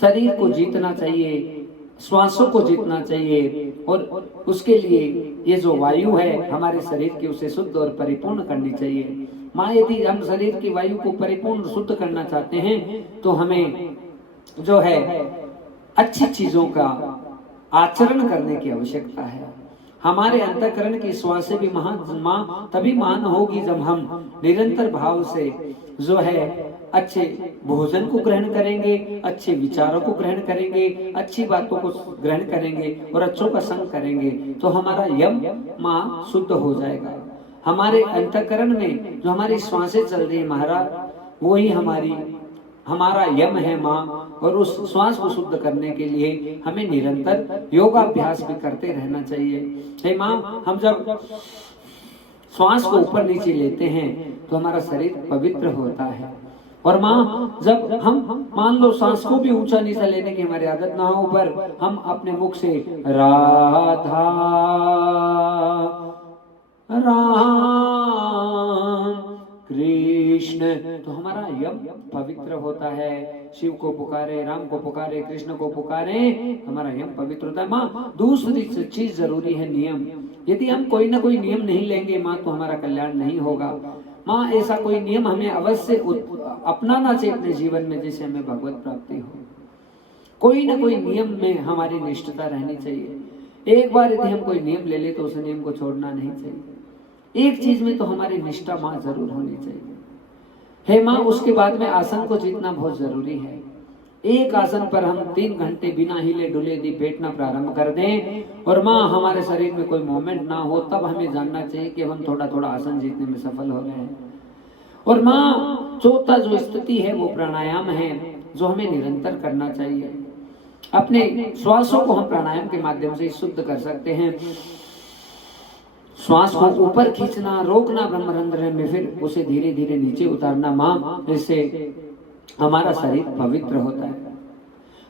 शरीर को जीतना चाहिए, श्वासों को जीतना चाहिए और उसके लिए ये जो वायु है हमारे शरीर की उसे शुद्ध और परिपूर्ण करनी चाहिए। माँ यदि हम शरीर की वायु को परिपूर्ण शुद्ध करना चाहते हैं तो हमें जो है अच्छी चीजों का आचरण करने की आवश्यकता है। हमारे अंतःकरण की श्वास भी माँ तभी महान होगी जब हम निरंतर भाव से जो है अच्छे भोजन को ग्रहण करेंगे, अच्छे विचारों को ग्रहण करेंगे, अच्छी बातों को ग्रहण करेंगे और अच्छों का संग करेंगे तो हमारा यम माँ शुद्ध हो जाएगा। हमारे अंतःकरण में जो हमारी श्वासें चल रही है महाराज, वही हमारा यम है माँ। और उस श्वास को शुद्ध करने के लिए हमें निरंतर योगाभ्यास भी करते रहना चाहिए। हे माँ, हम जब श्वास को ऊपर नीचे लेते हैं तो हमारा शरीर पवित्र होता है। और माँ, जब हम मान लो सांस को भी ऊंचा नीचा लेने की हमारी आदत ना हो, पर हम अपने मुख से राधा राम कृष्ण, तो हमारा यम पवित्र होता है। शिव को पुकारे, राम को पुकारे, कृष्ण को पुकारे, हमारा यम पवित्र होता है। माँ, दूसरी चीज जरूरी है नियम। यदि हम कोई ना कोई नियम नहीं लेंगे माँ तो हमारा कल्याण नहीं होगा। माँ, ऐसा कोई नियम हमें अवश्य अपनाना चाहिए अपने जीवन में जिससे हमें भगवत प्राप्ति हो। कोई ना कोई नियम में हमारी निष्ठता रहनी चाहिए। एक बार यदि हम कोई नियम ले ले तो उस नियम को छोड़ना नहीं चाहिए। एक चीज में तो हमारी निष्ठा माँ जरूर होनी चाहिए। हे माँ, उसके बाद में आसन को जीतना बहुत जरूरी है। एक आसन पर हम 3 घंटे बिना हिले डुले यदि बैठना प्रारंभ कर दें और माँ हमारे शरीर में कोई मूवमेंट ना हो, तब हमें जानना चाहिए कि हम थोड़ा थोड़ा आसन जीतने में सफल हो रहे हैं। और माँ, चौथा जो स्थिति है वो प्राणायाम है जो हमें निरंतर करना चाहिए। अपने श्वासों को हम प्राणायाम के माध्यम से शुद्ध कर सकते हैं। श्वास को ऊपर खींचना, रोकना ब्रह्मरंध्र में, फिर उसे धीरे धीरे नीचे उतारना माँ, इससे हमारा शरीर पवित्र होता है।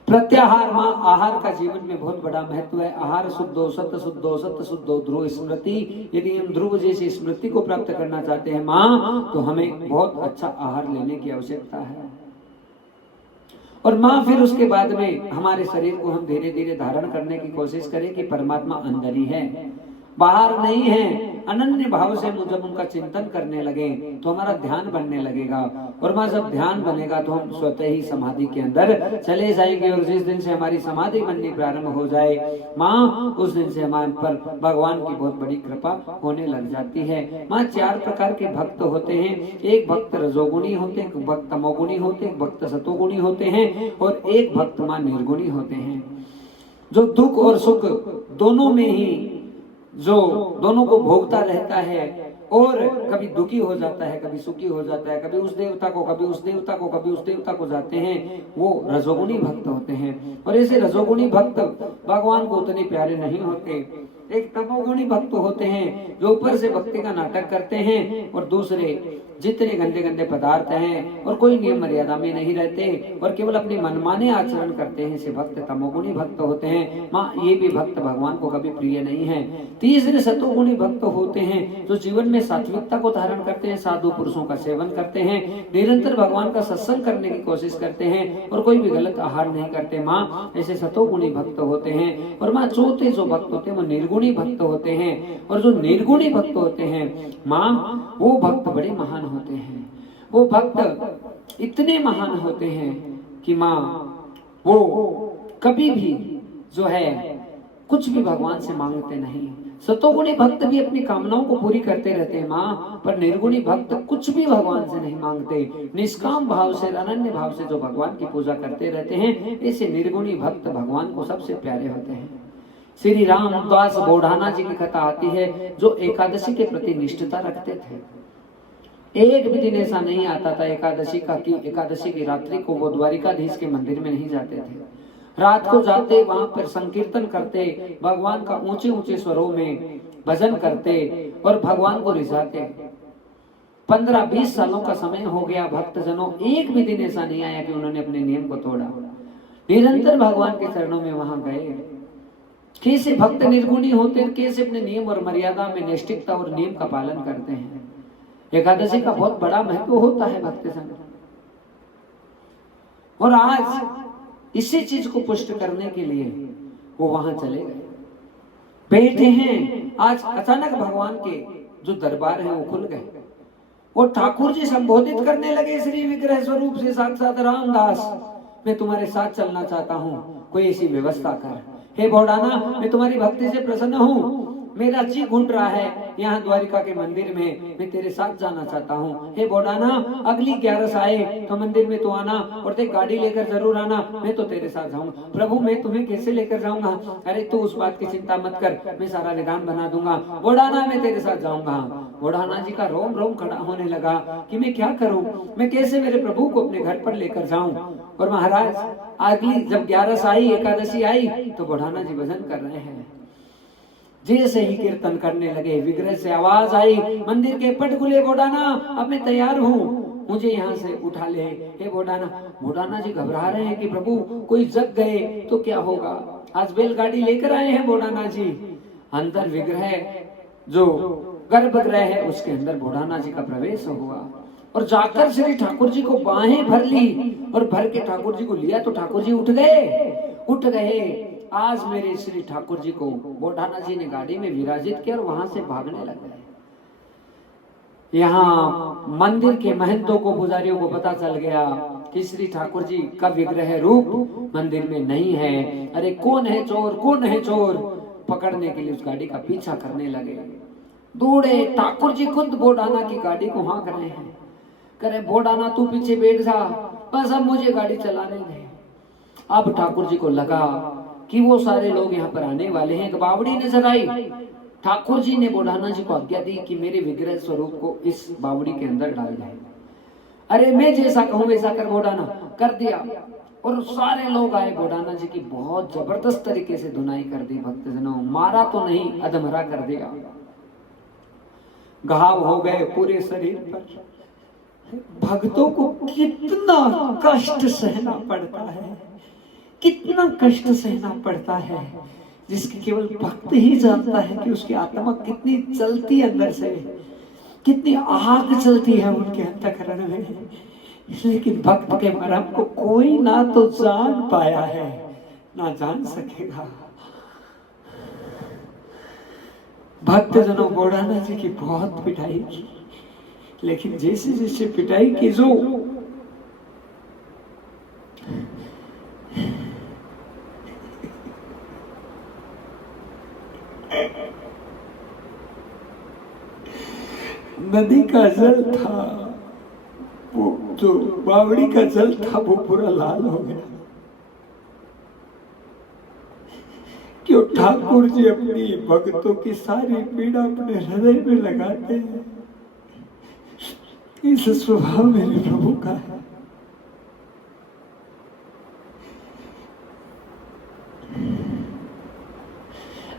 प्रत्याहार माँ, आहार का जीवन में बहुत बड़ा महत्व है। आहार शुद्धो सत्य शुद्धो सत्य शुद्धो ध्रुव स्मृति। यदि हम ध्रुव जैसी स्मृति को प्राप्त करना चाहते हैं माँ तो हमें बहुत अच्छा आहार लेने की आवश्यकता है। और माँ, फिर उसके बाद में हमारे शरीर को हम धीरे धीरे धारण करने की कोशिश करें कि परमात्मा अंदर ही है, बाहर नहीं है। अनन्य भाव से जब उनका चिंतन करने लगे तो हमारा ध्यान बनने लगेगा। और माँ, जब ध्यान बनेगा तो हम स्वतः ही समाधि के अंदर चले जाएंगे। और जिस दिन से हमारी समाधि बननी प्रारंभ हो जाए माँ, उस दिन से हमारे पर भगवान की बहुत बड़ी कृपा होने लग जाती है। माँ, 4 प्रकार के भक्त होते हैं। एक भक्त रजोगुणी होते हैं, एक भक्त तमोगुणी होते हैं, एक भक्त सतोगुणी होते हैं और एक भक्त माँ निर्गुणी होते हैं। जो दुख और सुख दोनों में ही जो दोनों को भोगता रहता है और कभी दुखी हो जाता है, कभी सुखी हो जाता है, कभी उस देवता को, कभी उस देवता को, कभी उस देवता को जाते हैं, वो रजोगुणी भक्त होते हैं। और ऐसे रजोगुणी भक्त भगवान को उतने प्यारे नहीं होते। एक तमोगुणी भक्त होते हैं जो ऊपर से भक्ति का नाटक करते हैं और दूसरे जितने गंदे गंदे पदार्थ हैं और कोई नियम मर्यादा में नहीं रहते और केवल अपने मनमाने आचरण करते हैं, ऐसे भक्त तमोगुणी भक्त होते हैं। माँ, ये भी भक्त भगवान को कभी प्रिय नहीं है। तीसरे सतोगुणी भक्त होते हैं जो जीवन में सात्विकता को धारण करते हैं, साधु पुरुषों का सेवन करते हैं, निरंतर भगवान का सत्संग करने की कोशिश करते हैं और कोई भी गलत आहार नहीं करते। माँ, ऐसे सतोगुणी भक्त होते हैं। और माँ, चौथे जो भक्त होते हैं वो निर्गुणी भक्त होते हैं। और जो निर्गुणी भक्त होते हैं माँ, वो भक्त बड़े महान होते हैं। वो भक्त इतने महान होते हैं कि माँ, वो कभी भी जो है कुछ भी भगवान से मांगते नहीं। सतोगुणी भक्त भी अपनी कामनाओं को पूरी करते रहते हैं माँ, पर निर्गुणी भक्त कुछ भी भगवान से नहीं मांगते। निष्काम भाव से, अनन्य भाव से जो भगवान की पूजा करते रहते हैं, ऐसे निर्गुणी भक्त भगवान को सबसे प्यारे होते हैं। श्री रामदास बोढ़ाना जी की कथा आती है जो एकादशी के प्रति निष्ठता रखते थे। एक भी दिन ऐसा नहीं आता था एकादशी का कि एकादशी की रात्रि को वो द्वारिकाधीश के मंदिर में नहीं जाते थे। रात को जाते, वहां पर संकीर्तन करते, भगवान का ऊंचे ऊंचे स्वरों में भजन करते और भगवान को रिझाते। 15-20 सालों का समय हो गया भक्तजनों, एक भी दिन ऐसा नहीं आया कि उन्होंने अपने नियम को तोड़ा। निरंतर भगवान के चरणों में वहां गए। कैसे भक्त निर्गुणी होते हैं, कैसे अपने नियम और मर्यादा में नैष्ठिकता और नियम का पालन करते हैं। एकादशी का बहुत बड़ा महत्व होता है भक्तजन। और आज इसी चीज को पुष्ट करने के लिए वो वहां चले गए। बैठे हैं। आज अचानक भगवान के जो दरबार है वो खुल गए और ठाकुर जी संबोधित करने लगे श्री विग्रह स्वरूप से साक्षात रामदास, मैं तुम्हारे साथ चलना चाहता हूँ, कोई ऐसी व्यवस्था कर। हे भोडाना, मैं तुम्हारी भक्ति से प्रसन्न हूँ, मेरा जी घूट रहा है यहाँ द्वारिका के मंदिर में, मैं तेरे साथ जाना चाहता हूँ। हे भोडाना, अगली 11 आए तो मंदिर में तो आना और ते गाड़ी लेकर जरूर आना, मैं तो तेरे साथ जाऊंगा। प्रभु मैं तुम्हें कैसे लेकर जाऊंगा? अरे तू उस बात की चिंता मत कर, मैं सारा विधान बना दूंगा। भोडाना मैं तेरे साथ जाऊंगा। भोडाना जी का रोम रोम खड़ा होने लगा कि मैं क्या करूं, मैं कैसे मेरे प्रभु को अपने घर पर लेकर जाऊं। और महाराज अगली जब 11 आई, एकादशी आई, तो भोडाना जी भजन कर रहे हैं। जैसे ही कीर्तन करने लगे, विग्रह से आवाज आई, मंदिर के पट खुले, भोडाना अब मैं तैयार हूँ, मुझे यहाँ से उठा ले। हे भोडाना। भोडाना जी घबरा रहे हैं कि प्रभु कोई जग गए तो क्या होगा। आज बैलगाड़ी लेकर आए हैं भोडाना जी। अंदर विग्रह जो गर्भगृह है उसके अंदर भोडाना जी का प्रवेश हुआ और जाकर श्री ठाकुर जी को बाहें भर ली और भर के ठाकुर जी को लिया तो ठाकुर जी उठ गए। आज मेरे श्री ठाकुर जी को भोडाना जी ने गाड़ी में विराजित किया और वहां से भागने लगे। यहाँ मंदिर के महंतों को, पुजारियों को पता चल गया कि श्री ठाकुर जी का विग्रह रूप मंदिर में नहीं है। अरे कौन है चोर, कौन है चोर? पकड़ने के लिए उस गाड़ी का पीछा करने लगे। दौड़े, ठाकुर जी खुद भोडाना की गाड़ी को हाँक रहे हैं, करे भोडाना तू पीछे बैठ जा, बस अब मुझे गाड़ी चलाने दे। अब ठाकुर जी को लगा कि वो सारे लोग यहाँ पर आने वाले हैं। एक बावड़ी नजर आई। ठाकुर जी ने भोडाना जी को आज्ञा दी कि मेरे विग्रह स्वरूप को इस बावड़ी के अंदर डाल दे। अरे मैं जैसा कहूं वैसा कर, भोडाना कर दिया। और सारे लोग आए, भोडाना जी की बहुत जबरदस्त तरीके से धुनाई कर दी। भक्तजनों, मारा तो नहीं, अधमरा कर दिया। घाव हो गए पूरे शरीर पर। भक्तों को कितना कष्ट सहना पड़ता है, कितना कष्ट सहना पड़ता है, जिसकी केवल भक्त ही जानता है कि उसकी आत्मा कितनी चलती अंदर से, कितनी आग चलती है उनके अंतःकरण में। लेकिन भक्त के मरम को कोई ना तो जान पाया है, ना जान सकेगा। भक्तजनों, भोडाना जी की बहुत पिटाई की, लेकिन जैसे जैसे पिटाई की जो नदी का जल था, वो जो बावड़ी का जल था वो पूरा लाल हो गया। क्यों ठाकुर जी अपनी भक्तों की सारी पीड़ा अपने हृदय में लगाते हैं। इस स्वभाव मेरे प्रभु का है।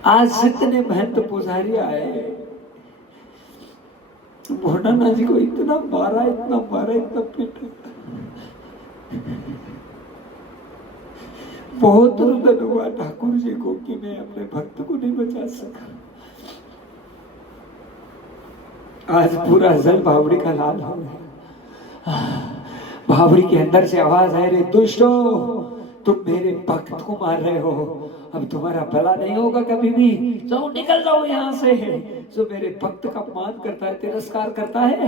आज जितने महंत पुजारी आए, भोडाना जी को इतना मारा, इतना मारा, इतना पीटा। बहुत रुदन हुआ ठाकुर जी को कि मैं अपने भक्त को नहीं बचा सका। आज पूरा जल बावड़ी का लाल हो गया। बावड़ी के अंदर से आवाज है, रे दुष्टो, तुम मेरे भक्त को मार रहे हो, अब तुम्हारा भला नहीं होगा कभी भी। जाओ, निकल जाओ यहाँ से। जो मेरे भक्त का अपमान करता है, तिरस्कार करता है,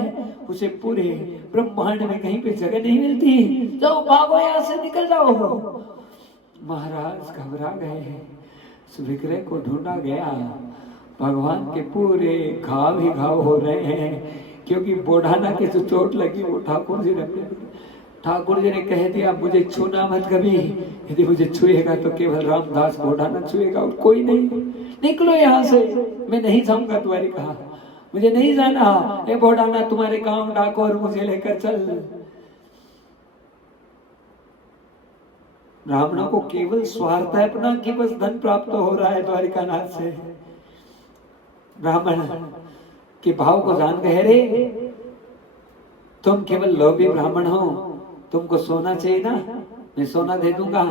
उसे पूरे ब्रह्मांड में कहीं पे जगह नहीं मिलती। जाओ, भागो यहाँ से, निकल जाओ। महाराज घबरा गए। विग्रह को ढूंढा गया, भगवान के पूरे घाव ही घाव हो रहे हैं, क्योंकि भोडाना के जो चोट लगी वो ठाकुर जी ने कह दिया, मुझे छूना मत कभी, यदि मुझे छुएगा तो केवल रामदास भोडाना छुएगा और कोई नहीं। निकलो यहाँ से, मैं नहीं जाऊंगा द्वारिका, मुझे नहीं जाना। ए भोडाना, तुम्हारे गांव डाको और मुझे लेकर चल। ब्राह्मणों को केवल स्वार्थ है अपना कि बस धन प्राप्त हो रहा है द्वारिका नाथ से। ब्राह्मण के भाव को जान गए, रे तुम केवल लोभी ब्राह्मण हो, तुमको सोना चाहिए ना, मैं सोना दे दूंगा,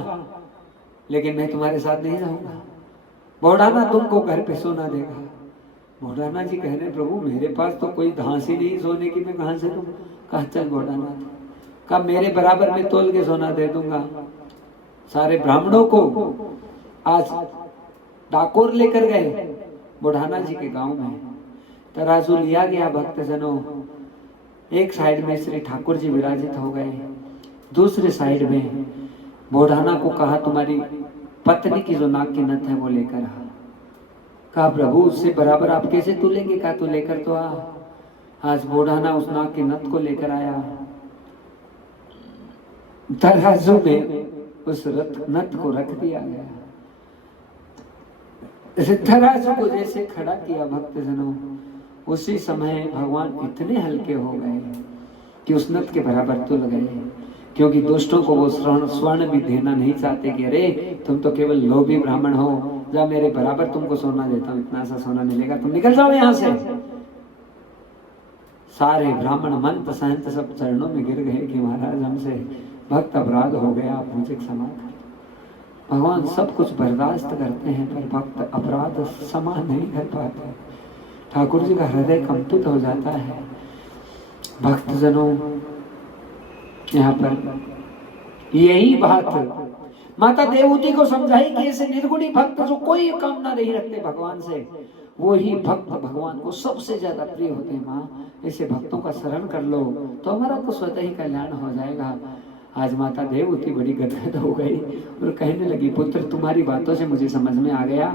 लेकिन मैं तुम्हारे साथ नहीं जाऊंगा। भोडाना तुमको घर पे सोना देगा। भोडाना जी कह रहे, प्रभु मेरे पास तो कोई धांस ही नहीं सोने की, मैं कहां से दूं? कहा, चल भोडाना, कहा मेरे बराबर में तोल के सोना दे दूंगा। सारे ब्राह्मणों को आज डाकोर लेकर गए बुढ़ाना जी के गांव में। तराजू लिया गया भक्तजनों, एक साइड में श्री ठाकुर जी विराजित हो गए, दूसरे साइड में बुढ़ाना को कहा तुम्हारी पत्नी की जो नाक की नथ है वो लेकर आ। कहा प्रभु उससे बराबर आप कैसे तुलेंगे? कहा तू लेकर तो आ। आज बुढ़ाना उस नाक की नथ को लेकर आया, तराजू में उस नथ को रख दिया गया। तराजू को जैसे खड़ा किया भक्तजनों, उसी समय भगवान इतने हल्के हो गए कि उस नथ के बराबर तुल गए। क्योंकि दुष्टों को वो स्वर्ण भी देना नहीं चाहते कि अरे तुम तो केवल लोभी ब्राह्मण हो, जा मेरे बराबर तुमको सोना देता हूं, इतना सा सोना मिलेगा, तुम निकल जाओ यहां से। सारे ब्राह्मण मंत सहंत सब चरणों में गिर गए कि महाराज हमसे भक्त अपराध हो गया, आप मुझे क्षमा कर। भगवान सब कुछ बर्दाश्त करते हैं पर भक्त अपराध क्षमा नहीं कर पाते। ठाकुर जी का हृदय कंपित हो जाता है। भक्तजनों यहाँ पर यही बात माता देवहूति को समझाई कि ऐसे निर्गुणी भक्त जो कोई कामना नहीं रखते भगवान से, वो ही भक्त भगवान को सबसे ज्यादा प्रिय होते हैं। माँ ऐसे भक्तों का शरण कर लो तो हमारा तो स्वतः ही कल्याण हो जाएगा। आज माता देवहूति बड़ी गदगद हो गई और कहने लगी पुत्र तुम्हारी बातों से मुझे समझ में आ गया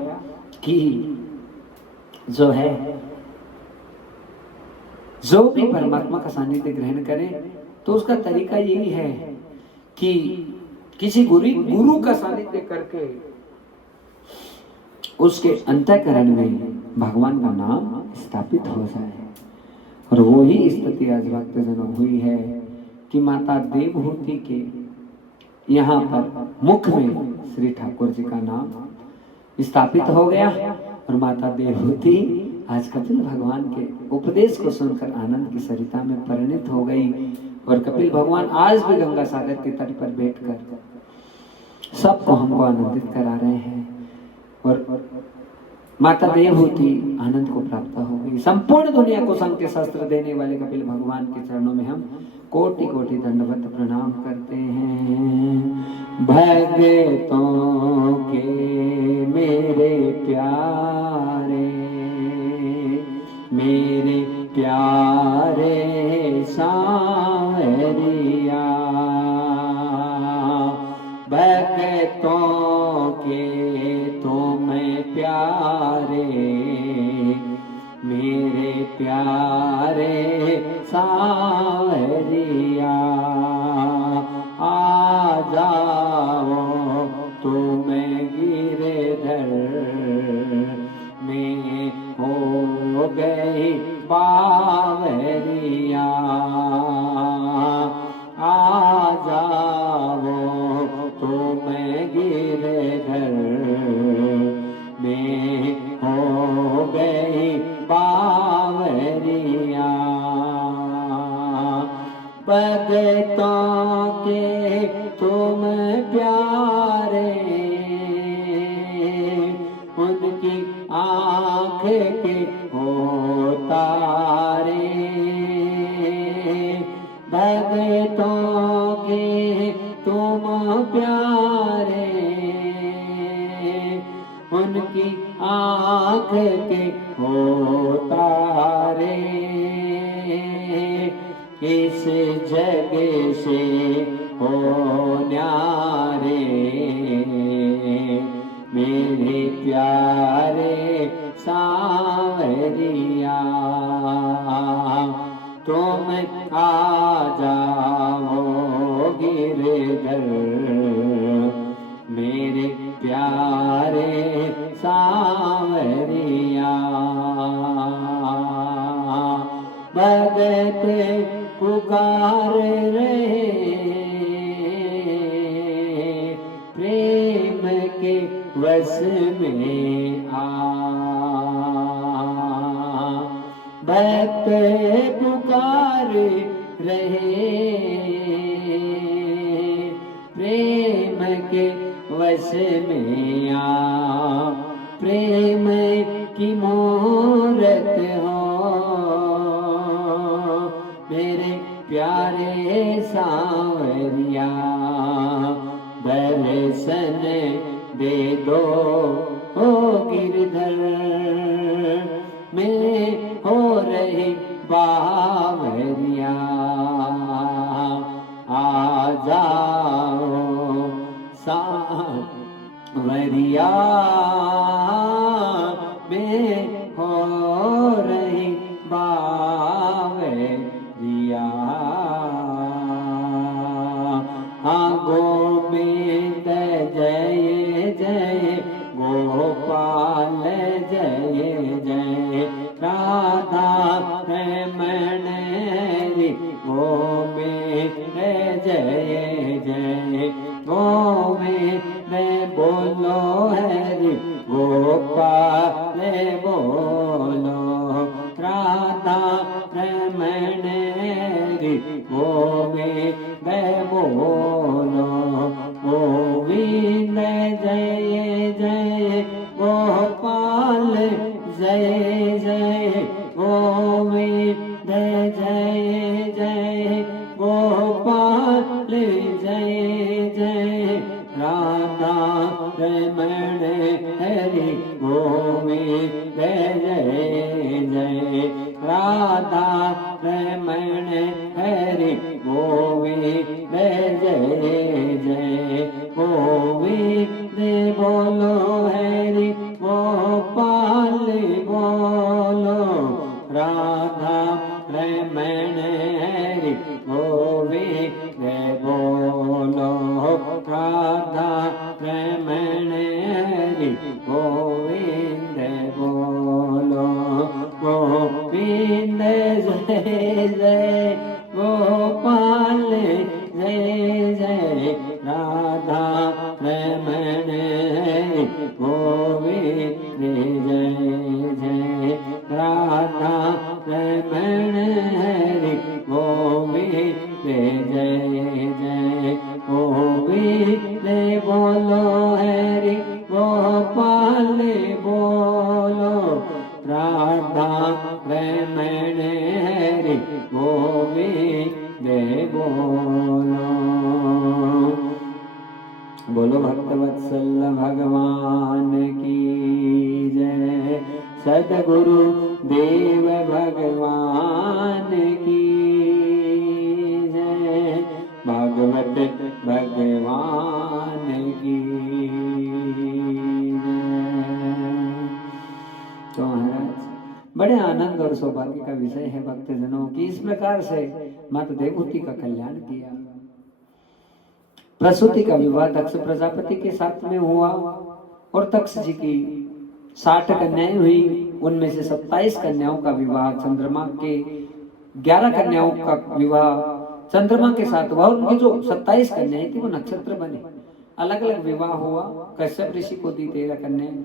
कि जो है जो भी परमात्मा का सानिध्य ग्रहण करे तो उसका तरीका यही है कि किसी गुरु का सानिध्य करके उसके अंतःकरण में भगवान का नाम स्थापित हो जाए। और वो ही स्थिति आज भक्तजनों हुई है कि माता देवहूति के यहाँ पर मुख में श्री ठाकुर जी का नाम स्थापित हो गया। और माता देवहूति आज कपिल भगवान के उपदेश को सुनकर आनंद की सरिता में परिणित हो गई। और कपिल भगवान आज भी गंगा सागर के तट पर बैठकर सबको हमको आनंदित करा रहे हैं। और माता देवहूति आनंद को प्राप्त हो गई। संपूर्ण दुनिया को संग के शस्त्र देने वाले कपिल भगवान के चरणों में हम कोटि कोटि दंडवत प्रणाम करते हैं। भक्तों के मेरे प्यारे, मेरे प्यारे सांवरिया, भक्तों के तुम प्यारे, मेरे प्यारे सांवरिया, आ जाओ तुम गिरधर में हो गई बावरिया, आ जाओ तुम गिरधर में हो गई बावरिया। भक्तों के तुम प्यारे, उनकी आँख के हो तारे, भक्तों के तुम प्यारे, उनकी आँख के हो तारे, इस जग से हो न्यारे, मेरे प्यारे सांवरिया, तुम आ जाओ गिरधर, मेरे प्यारे सांवरिया। भगत पुकार रहे प्रेम के वश में आ, भक्त पुकार रहे प्रेम के वश में आ, प्रेम की मूरत हो मेरे प्यारे सांवरिया, दर्शन दे दो हो गिरधर में हो रही बावरिया आ जाओ सावरिया में हो रही बावरिया हाँ गोविंद जय जय गोपाल जय जय राधा रमण हरि गोविंद जय जय गोविंद बोलो हरि गोपाल बोलो राधा रमण हरि गोविंद बोलो गोविंद जय जय गोपाल जय जय गोविंद जय जय गोपाल जय जय राधा रमण हरि गोविंद जय जय राधा रमण हरि गोविंद जय जय गोविंद बोलो हरि गोपाल बोलो राधा रमण हरि गोविंद बोलो राधा रमण हरि गोविंद बोलो गोविंद जय जय गोपाल जय जय राधा रमण हरि गोविंद जय जय राधा रमण हरि गोविंद जय जय गोविंद बोलो हरि गोपाल बोलो राधा रमण हरि गोविंद बोलो बोलो भक्तवत्सल भगवान की जय सद्गुरु देव भगवान की जय भागवत भगवान की जय। तो महाराज बड़े आनंद और सौभाग्य का विषय है भक्तजनों की इस प्रकार से माता देवहूति का कल्याण किया। प्रसूति का विवाह दक्ष प्रजापति के साथ में हुआ और दक्ष जी की 60 कन्याएं हुई, उनमें से 27 कन्याओं का विवाह चंद्रमा के 11 कन्याओं का विवाह चंद्रमा के साथ हुआ। उनकी जो 27 कन्याएं थी वो नक्षत्र बने, अलग अलग विवाह हुआ। कश्यप ऋषि को दी 13 कन्याएं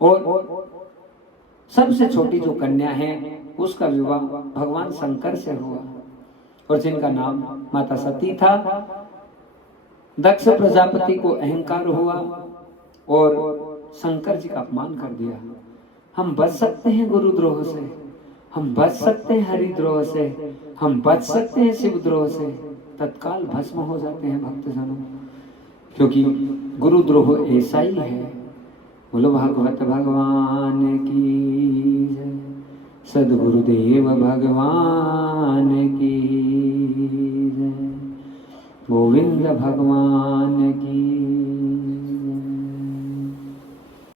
और सबसे छोटी जो कन्या है उसका विवाह भगवान शंकर से हुआ और जिनका नाम माता सती था। दक्ष प्रजापति को अहंकार हुआ और शंकर जी का अपमान कर दिया। हम बच सकते हैं गुरुद्रोह से, हम बच सकते हैं हरिद्रोह से, हम बच सकते हैं शिवद्रोह से, तत्काल भस्म हो जाते हैं भक्तजनों, क्योंकि गुरुद्रोह ऐसा ही है। बोलो भागवत भगवान की जय, सद्गुरुदेव भगवान की जय, गोविंद भगवान की